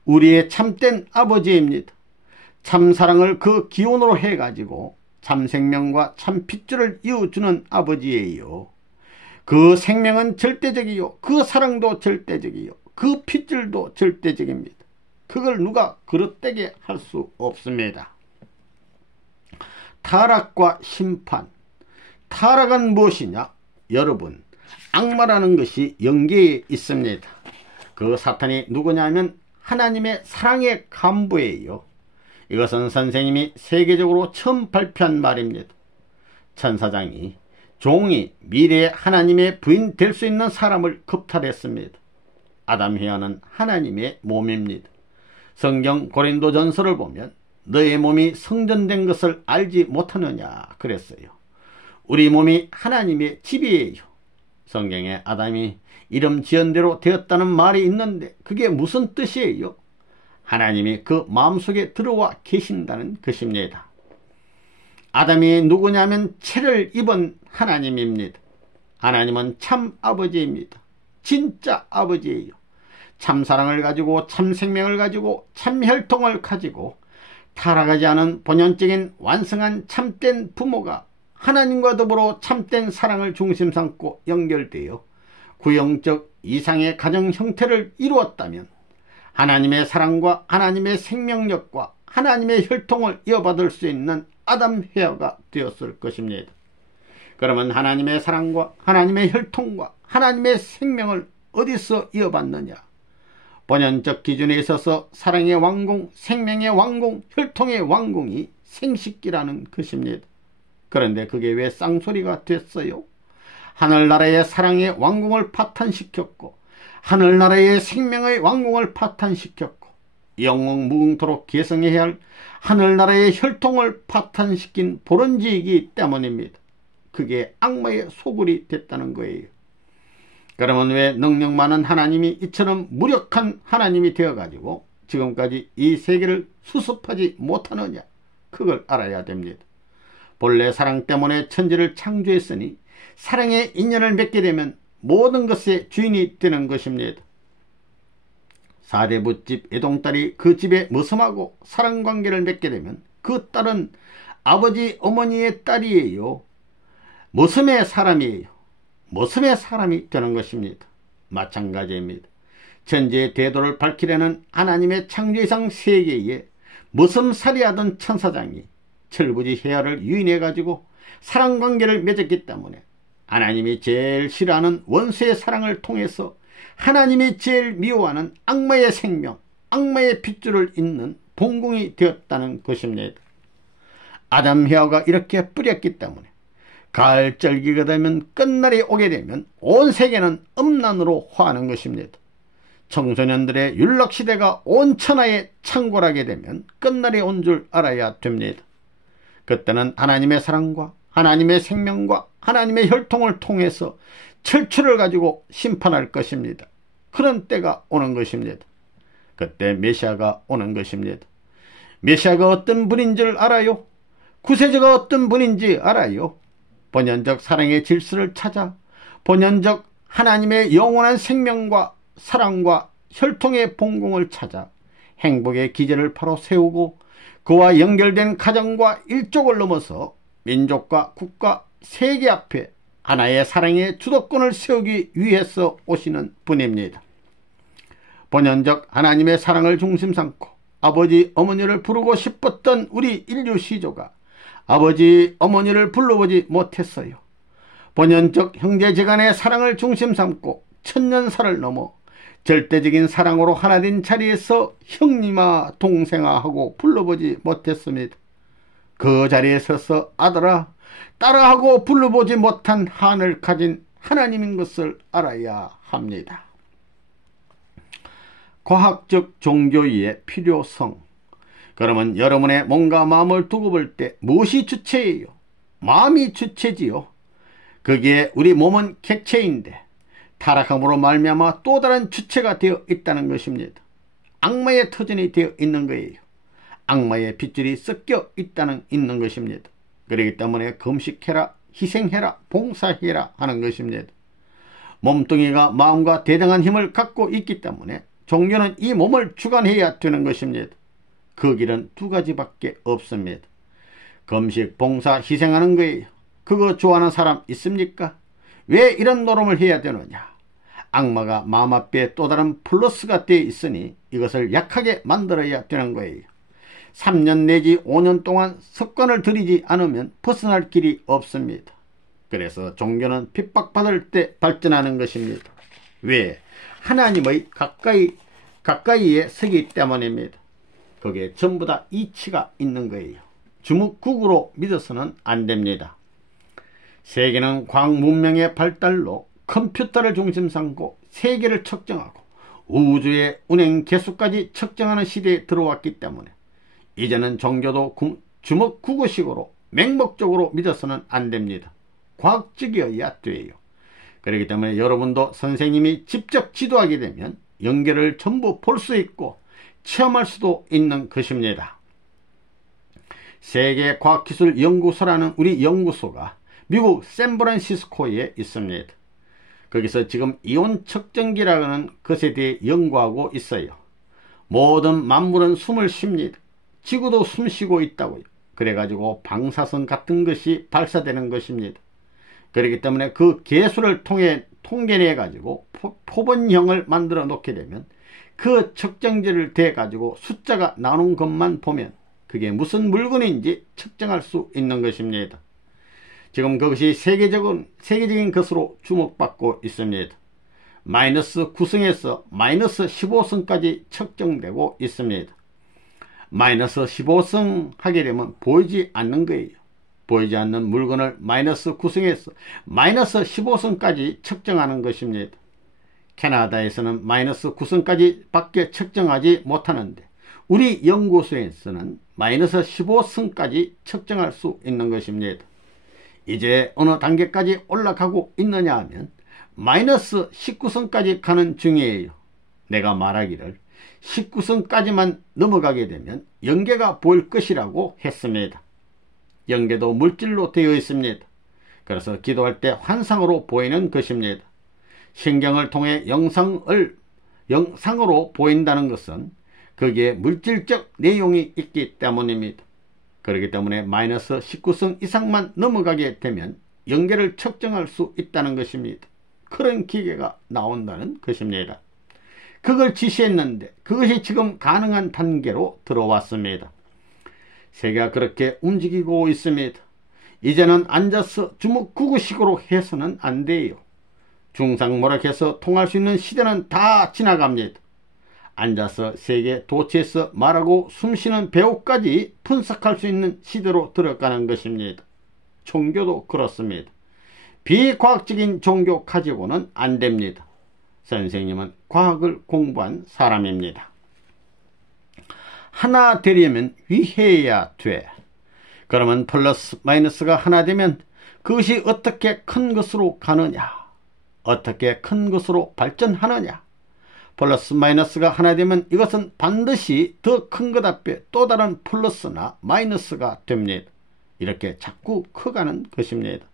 우리의 참된 아버지입니다. 참사랑을 그 기원으로 해가지고 참생명과 참핏줄을 이어주는 아버지예요. 그 생명은 절대적이요, 그 사랑도 절대적이요, 그 핏줄도 절대적입니다. 그걸 누가 그릇되게 할 수 없습니다. 타락과 심판. 타락은 무엇이냐? 여러분, 악마라는 것이 영계에 있습니다. 그 사탄이 누구냐면 하나님의 사랑의 간부예요. 이것은 선생님이 세계적으로 처음 발표한 말입니다. 천사장이 종이 미래의 하나님의 부인 될 수 있는 사람을 겁탈했습니다. 아담 헤아는 하나님의 몸입니다. 성경 고린도전서를 보면 너의 몸이 성전된 것을 알지 못하느냐 그랬어요. 우리 몸이 하나님의 집이에요. 성경에 아담이 이름 지은 대로 되었다는 말이 있는데 그게 무슨 뜻이에요? 하나님이 그 마음속에 들어와 계신다는 것입니다. 아담이 누구냐면 죄를 입은 하나님입니다. 하나님은 참 아버지입니다. 진짜 아버지예요. 참 사랑을 가지고 참 생명을 가지고 참 혈통을 가지고 타락하지 않은 본연적인 완성한 참된 부모가 하나님과 더불어 참된 사랑을 중심 삼고 연결되어 구형적 이상의 가정 형태를 이루었다면 하나님의 사랑과 하나님의 생명력과 하나님의 혈통을 이어받을 수 있는 아담 헤아가 되었을 것입니다. 그러면 하나님의 사랑과 하나님의 혈통과 하나님의 생명을 어디서 이어받느냐? 본연적 기준에 있어서 사랑의 왕궁, 생명의 왕궁, 혈통의 왕궁이 생식기라는 것입니다. 그런데 그게 왜 쌍소리가 됐어요? 하늘나라의 사랑의 왕궁을 파탄시켰고 하늘나라의 생명의 왕궁을 파탄시켰고 영원무궁토록 계승해야 할 하늘나라의 혈통을 파탄시킨 보른지이기 때문입니다. 그게 악마의 소굴이 됐다는 거예요. 그러면 왜 능력 많은 하나님이 이처럼 무력한 하나님이 되어가지고 지금까지 이 세계를 수습하지 못하느냐? 그걸 알아야 됩니다. 본래 사랑 때문에 천지를 창조했으니 사랑의 인연을 맺게 되면 모든 것의 주인이 되는 것입니다. 사대부집 애동딸이 그 집에 머슴하고 사랑관계를 맺게 되면 그 딸은 아버지 어머니의 딸이에요. 머슴의 사람이에요. 머슴의 사람이 되는 것입니다. 마찬가지입니다. 천지의 대도를 밝히려는 하나님의 창조이상 세계에 머슴살이하던 천사장이 철부지 해야를 유인해가지고 사랑관계를 맺었기 때문에 하나님이 제일 싫어하는 원수의 사랑을 통해서 하나님이 제일 미워하는 악마의 생명, 악마의 핏줄을 잇는 봉궁이 되었다는 것입니다. 아담 헤아가 이렇게 뿌렸기 때문에 가을 절기가 되면 끝날이 오게 되면 온 세계는 음란으로 화하는 것입니다. 청소년들의 율락시대가 온 천하에 창궐하게 되면 끝날이 온 줄 알아야 됩니다. 그때는 하나님의 사랑과 하나님의 생명과 하나님의 혈통을 통해서 철출을 가지고 심판할 것입니다. 그런 때가 오는 것입니다. 그때 메시아가 오는 것입니다. 메시아가 어떤 분인 줄 알아요? 구세주가 어떤 분인지 알아요? 본연적 사랑의 질서를 찾아 본연적 하나님의 영원한 생명과 사랑과 혈통의 봉공을 찾아 행복의 기제를 바로 세우고 그와 연결된 가정과 일족을 넘어서 민족과 국가 세계 앞에 하나의 사랑의 주도권을 세우기 위해서 오시는 분입니다. 본연적 하나님의 사랑을 중심 삼고 아버지 어머니를 부르고 싶었던 우리 인류 시조가 아버지 어머니를 불러보지 못했어요. 본연적 형제지간의 사랑을 중심 삼고 천년사를 넘어 절대적인 사랑으로 하나 된 자리에서 형님아 동생아 하고 불러보지 못했습니다. 그 자리에 서서 아들아 딸아 하고 불러보지 못한 한을 가진 하나님인 것을 알아야 합니다. 과학적 종교의 필요성. 그러면 여러분의 몸과 마음을 두고 볼 때 무엇이 주체예요? 마음이 주체지요. 그게 우리 몸은 객체인데 타락함으로 말미암아 또 다른 주체가 되어 있다는 것입니다. 악마의 터전이 되어 있는 거예요. 악마의 핏줄이 섞여 있는 것입니다. 그렇기 때문에 금식해라, 희생해라, 봉사해라 하는 것입니다. 몸뚱이가 마음과 대등한 힘을 갖고 있기 때문에 종교는 이 몸을 주관해야 되는 것입니다. 그 길은 두 가지밖에 없습니다. 금식, 봉사, 희생하는 거예요. 그거 좋아하는 사람 있습니까? 왜 이런 노름을 해야 되느냐? 악마가 마음 앞에 또 다른 플러스가 되어 있으니 이것을 약하게 만들어야 되는 거예요. 3년 내지 5년 동안 습관을 들이지 않으면 벗어날 길이 없습니다. 그래서 종교는 핍박받을 때 발전하는 것입니다. 왜? 하나님의 가까이에 서기 때문입니다. 거기에 전부 다 이치가 있는 거예요. 주묵국으로 믿어서는 안 됩니다. 세계는 과학 문명의 발달로 컴퓨터를 중심 삼고 세계를 측정하고 우주의 운행 개수까지 측정하는 시대에 들어왔기 때문에 이제는 종교도 주먹구구식으로 맹목적으로 믿어서는 안 됩니다. 과학적이어야 돼요. 그렇기 때문에 여러분도 선생님이 직접 지도하게 되면 연결을 전부 볼 수 있고 체험할 수도 있는 것입니다. 세계과학기술연구소라는 우리 연구소가 미국 샌프란시스코에 있습니다. 거기서 지금 이온 측정기라는 것에 대해 연구하고 있어요. 모든 만물은 숨을 쉽니다. 지구도 숨 쉬고 있다고요. 그래가지고 방사선 같은 것이 발사되는 것입니다. 그렇기 때문에 그 계수를 통해 통계내 가지고 포번형을 만들어 놓게 되면 그 측정지를 대 가지고 숫자가 나오는 것만 보면 그게 무슨 물건인지 측정할 수 있는 것입니다. 지금 그것이 세계적인 것으로 주목받고 있습니다. 마이너스 9승에서 마이너스 15승까지 측정되고 있습니다. 마이너스 15승 하게 되면 보이지 않는 거예요. 보이지 않는 물건을 마이너스 9승에서 마이너스 15승까지 측정하는 것입니다. 캐나다에서는 마이너스 9승까지 밖에 측정하지 못하는데 우리 연구소에서는 마이너스 15승까지 측정할 수 있는 것입니다. 이제 어느 단계까지 올라가고 있느냐 하면 마이너스 19승까지 가는 중이에요. 내가 말하기를 19승까지만 넘어가게 되면 영계가 보일 것이라고 했습니다. 영계도 물질로 되어 있습니다. 그래서 기도할 때 환상으로 보이는 것입니다. 신경을 통해 영상으로 보인다는 것은 거기에 물질적 내용이 있기 때문입니다. 그렇기 때문에 마이너스 19승 이상만 넘어가게 되면 영계를 측정할 수 있다는 것입니다. 그런 기계가 나온다는 것입니다. 그걸 지시했는데 그것이 지금 가능한 단계로 들어왔습니다. 세계가 그렇게 움직이고 있습니다. 이제는 앉아서 주먹구구식으로 해서는 안 돼요. 중상모략해서 통할 수 있는 시대는 다 지나갑니다. 앉아서 세계 도처에서 말하고 숨쉬는 배우까지 분석할 수 있는 시대로 들어가는 것입니다. 종교도 그렇습니다. 비과학적인 종교 가지고는 안 됩니다. 선생님은 과학을 공부한 사람입니다. 하나 되려면 위해야 돼. 그러면 플러스 마이너스가 하나 되면 그것이 어떻게 큰 것으로 가느냐, 어떻게 큰 것으로 발전하느냐. 플러스 마이너스가 하나 되면 이것은 반드시 더 큰 것 앞에 또 다른 플러스나 마이너스가 됩니다. 이렇게 자꾸 커가는 것입니다.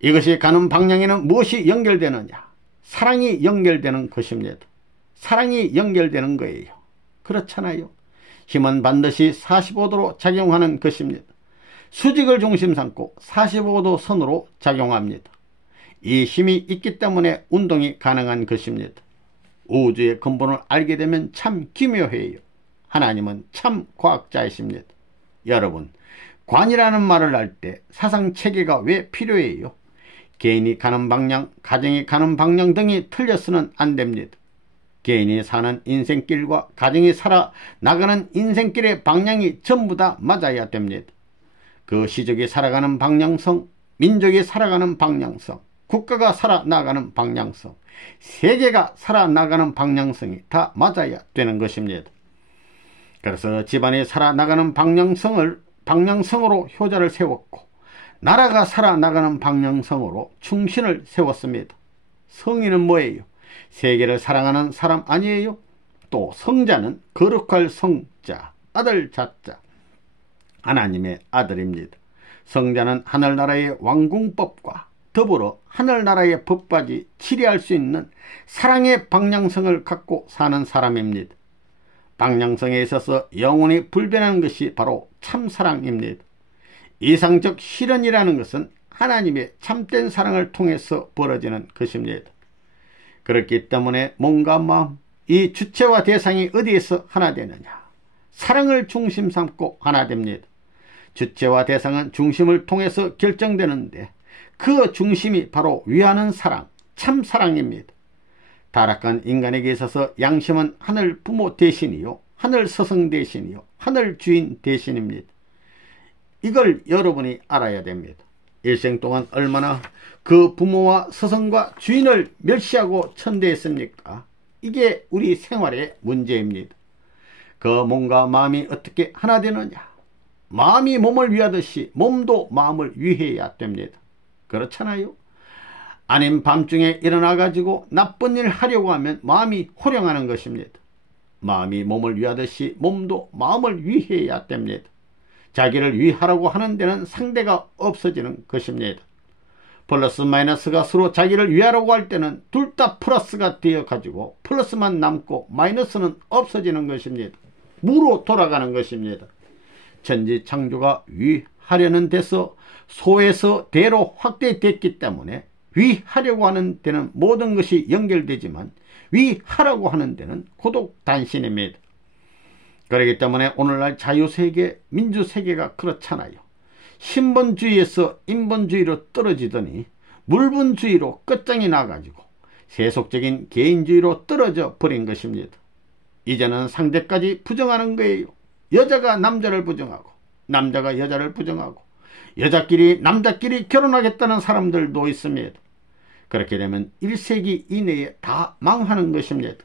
이것이 가는 방향에는 무엇이 연결되느냐? 사랑이 연결되는 것입니다. 사랑이 연결되는 거예요. 그렇잖아요. 힘은 반드시 45도로 작용하는 것입니다. 수직을 중심 삼고 45도 선으로 작용합니다. 이 힘이 있기 때문에 운동이 가능한 것입니다. 우주의 근본을 알게 되면 참 기묘해요. 하나님은 참 과학자이십니다. 여러분, 관이라는 말을 할 때 사상체계가 왜 필요해요? 개인이 가는 방향, 가정이 가는 방향 등이 틀려서는 안 됩니다. 개인이 사는 인생길과 가정이 살아나가는 인생길의 방향이 전부 다 맞아야 됩니다. 그 시족이 살아가는 방향성, 민족이 살아가는 방향성, 국가가 살아나가는 방향성, 세계가 살아나가는 방향성이 다 맞아야 되는 것입니다. 그래서 집안이 살아나가는 방향성으로 효자를 세웠고, 나라가 살아나가는 방향성으로 충신을 세웠습니다. 성인은 뭐예요? 세계를 사랑하는 사람 아니에요? 또 성자는 거룩할 성자, 아들 자자, 하나님의 아들입니다. 성자는 하늘나라의 왕궁법과 더불어 하늘나라의 법까지 치리할 수 있는 사랑의 방향성을 갖고 사는 사람입니다. 방향성에 있어서 영원히 불변하는 것이 바로 참사랑입니다. 이상적 실현이라는 것은 하나님의 참된 사랑을 통해서 벌어지는 것입니다. 그렇기 때문에 몸과 마음, 이 주체와 대상이 어디에서 하나 되느냐? 사랑을 중심 삼고 하나 됩니다. 주체와 대상은 중심을 통해서 결정되는데 그 중심이 바로 위하는 사랑, 참사랑입니다. 타락한 인간에게 있어서 양심은 하늘 부모 대신이요, 하늘 스승 대신이요, 하늘 주인 대신입니다. 이걸 여러분이 알아야 됩니다. 일생 동안 얼마나 그 부모와 스승과 주인을 멸시하고 천대했습니까? 이게 우리 생활의 문제입니다. 그 몸과 마음이 어떻게 하나 되느냐? 마음이 몸을 위하듯이 몸도 마음을 위해야 됩니다. 그렇잖아요? 아닌 밤중에 일어나가지고 나쁜 일 하려고 하면 마음이 호령하는 것입니다. 마음이 몸을 위하듯이 몸도 마음을 위해야 됩니다. 자기를 위하라고 하는 데는 상대가 없어지는 것입니다. 플러스 마이너스가 서로 자기를 위하라고 할 때는 둘 다 플러스가 되어가지고 플러스만 남고 마이너스는 없어지는 것입니다. 무로 돌아가는 것입니다. 천지창조가 위하려는 데서 소에서 대로 확대됐기 때문에 위하려고 하는 데는 모든 것이 연결되지만 위하라고 하는 데는 고독 단신입니다. 그렇기 때문에 오늘날 자유세계, 민주세계가 그렇잖아요. 신분주의에서 인본주의로 떨어지더니 물분주의로 끝장이 나가지고 세속적인 개인주의로 떨어져 버린 것입니다. 이제는 상대까지 부정하는 거예요. 여자가 남자를 부정하고 남자가 여자를 부정하고 여자끼리 남자끼리 결혼하겠다는 사람들도 있습니다. 그렇게 되면 1세기 이내에 다 망하는 것입니다.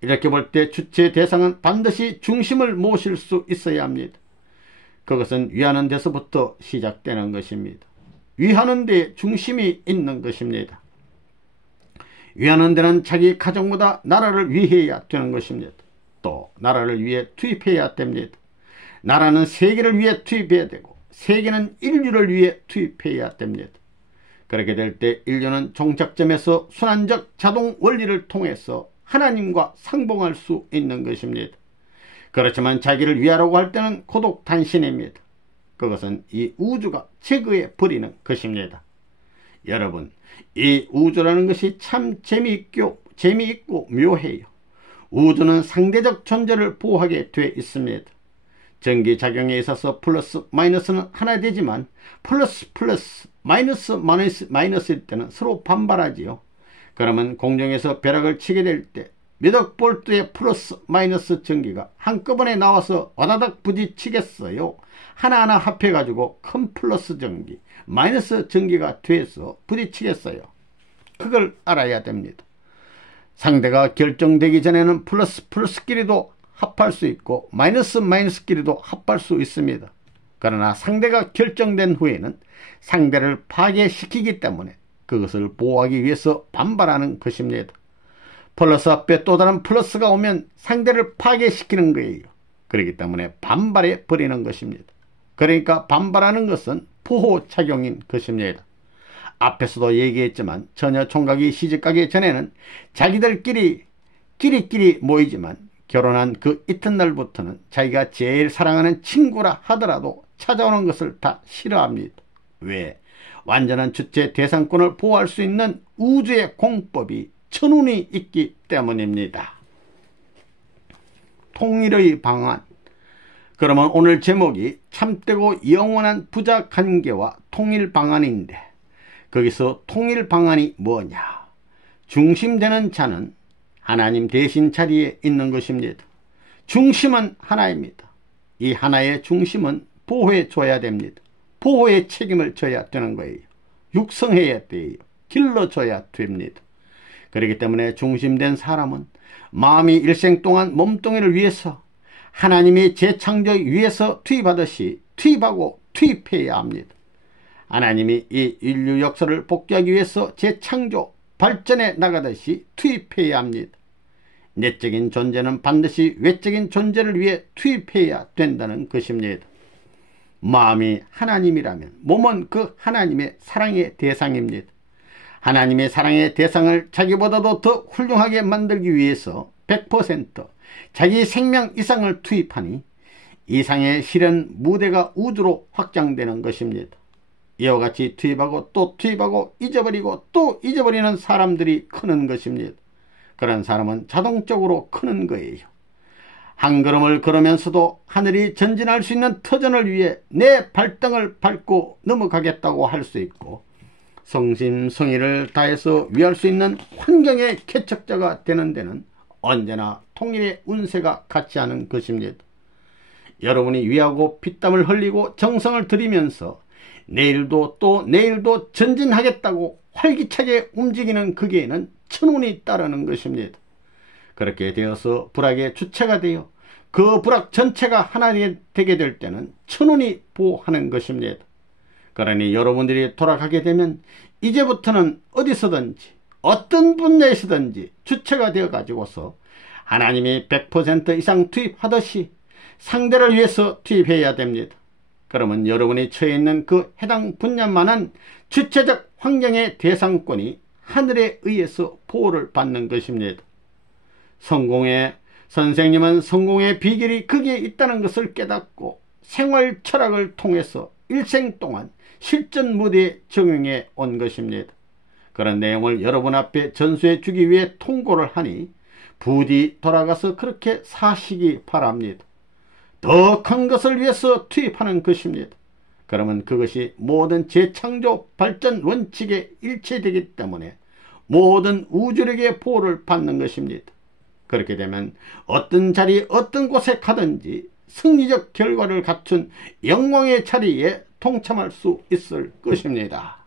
이렇게 볼 때 주체 대상은 반드시 중심을 모실 수 있어야 합니다. 그것은 위하는 데서부터 시작되는 것입니다. 위하는 데 중심이 있는 것입니다. 위하는 데는 자기 가정보다 나라를 위해야 되는 것입니다. 또 나라를 위해 투입해야 됩니다. 나라는 세계를 위해 투입해야 되고 세계는 인류를 위해 투입해야 됩니다. 그렇게 될 때 인류는 종착점에서 순환적 자동 원리를 통해서 하나님과 상봉할 수 있는 것입니다. 그렇지만 자기를 위하라고 할 때는 고독 단신입니다. 그것은 이 우주가 제거해 버리는 것입니다. 여러분, 이 우주라는 것이 참 재미있고 묘해요. 우주는 상대적 존재를 보호하게 되어 있습니다. 전기작용에 있어서 플러스 마이너스는 하나 되지만 플러스 마이너스일 때는 서로 반발하지요. 그러면 공중에서 벼락을 치게 될 때 몇억 볼트의 플러스 마이너스 전기가 한꺼번에 나와서 와다닥 부딪히겠어요? 하나하나 합해가지고 큰 플러스 전기, 마이너스 전기가 돼서 부딪히겠어요? 그걸 알아야 됩니다. 상대가 결정되기 전에는 플러스 플러스끼리도 합할 수 있고 마이너스 마이너스끼리도 합할 수 있습니다. 그러나 상대가 결정된 후에는 상대를 파괴시키기 때문에 그것을 보호하기 위해서 반발하는 것입니다. 플러스 앞에 또 다른 플러스가 오면 상대를 파괴시키는 거예요. 그렇기 때문에 반발해 버리는 것입니다. 그러니까 반발하는 것은 보호작용인 것입니다. 앞에서도 얘기했지만 처녀 총각이 시집가기 전에는 자기들끼리 끼리끼리 모이지만 결혼한 그 이튿날부터는 자기가 제일 사랑하는 친구라 하더라도 찾아오는 것을 다 싫어합니다. 왜? 완전한 주체 대상권을 보호할 수 있는 우주의 공법이 천운이 있기 때문입니다. 통일의 방안. 그러면 오늘 제목이 참되고 영원한 부자 관계와 통일 방안인데 거기서 통일 방안이 뭐냐? 중심되는 자는 하나님 대신 자리에 있는 것입니다. 중심은 하나입니다. 이 하나의 중심은 보호해 줘야 됩니다. 보호의 책임을 져야 되는 거예요. 육성해야 돼요. 길러줘야 됩니다. 그렇기 때문에 중심된 사람은 마음이 일생 동안 몸뚱이를 위해서 하나님의 재창조 위해서 투입하듯이 투입하고 투입해야 합니다. 하나님이 이 인류 역사를 복귀하기 위해서 재창조 발전해 나가듯이 투입해야 합니다. 내적인 존재는 반드시 외적인 존재를 위해 투입해야 된다는 것입니다. 마음이 하나님이라면 몸은 그 하나님의 사랑의 대상입니다. 하나님의 사랑의 대상을 자기보다도 더 훌륭하게 만들기 위해서 100% 자기 생명 이상을 투입하니 이상의 실현 무대가 우주로 확장되는 것입니다. 이와 같이 투입하고 또 투입하고 잊어버리고 또 잊어버리는 사람들이 크는 것입니다. 그런 사람은 자동적으로 크는 거예요. 한 걸음을 걸으면서도 하늘이 전진할 수 있는 터전을 위해 내 발등을 밟고 넘어가겠다고 할 수 있고 성심성의를 다해서 위할 수 있는 환경의 개척자가 되는 데는 언제나 통일의 운세가 같지 않은 것입니다. 여러분이 위하고 피땀을 흘리고 정성을 들이면서 내일도 또 내일도 전진하겠다고 활기차게 움직이는 거기에는 천운이 따르는 것입니다. 그렇게 되어서 불악의 주체가 되어 그 불악 전체가 하나 되게 될 때는 천운이 보호하는 것입니다. 그러니 여러분들이 돌아가게 되면 이제부터는 어디서든지 어떤 분야에서든지 주체가 되어 가지고서 하나님이 100% 이상 투입하듯이 상대를 위해서 투입해야 됩니다. 그러면 여러분이 처해 있는 그 해당 분야만은 주체적 환경의 대상권이 하늘에 의해서 보호를 받는 것입니다. 선생님은 성공의 비결이 거기에 있다는 것을 깨닫고 생활 철학을 통해서 일생 동안 실전 무대에 적용해 온 것입니다. 그런 내용을 여러분 앞에 전수해 주기 위해 통고를 하니 부디 돌아가서 그렇게 사시기 바랍니다. 더 큰 것을 위해서 투입하는 것입니다. 그러면 그것이 모든 재창조 발전 원칙에 일치되기 때문에 모든 우주력의 보호를 받는 것입니다. 그렇게 되면 어떤 자리 어떤 곳에 가든지 승리적 결과를 갖춘 영광의 자리에 동참할 수 있을 것입니다.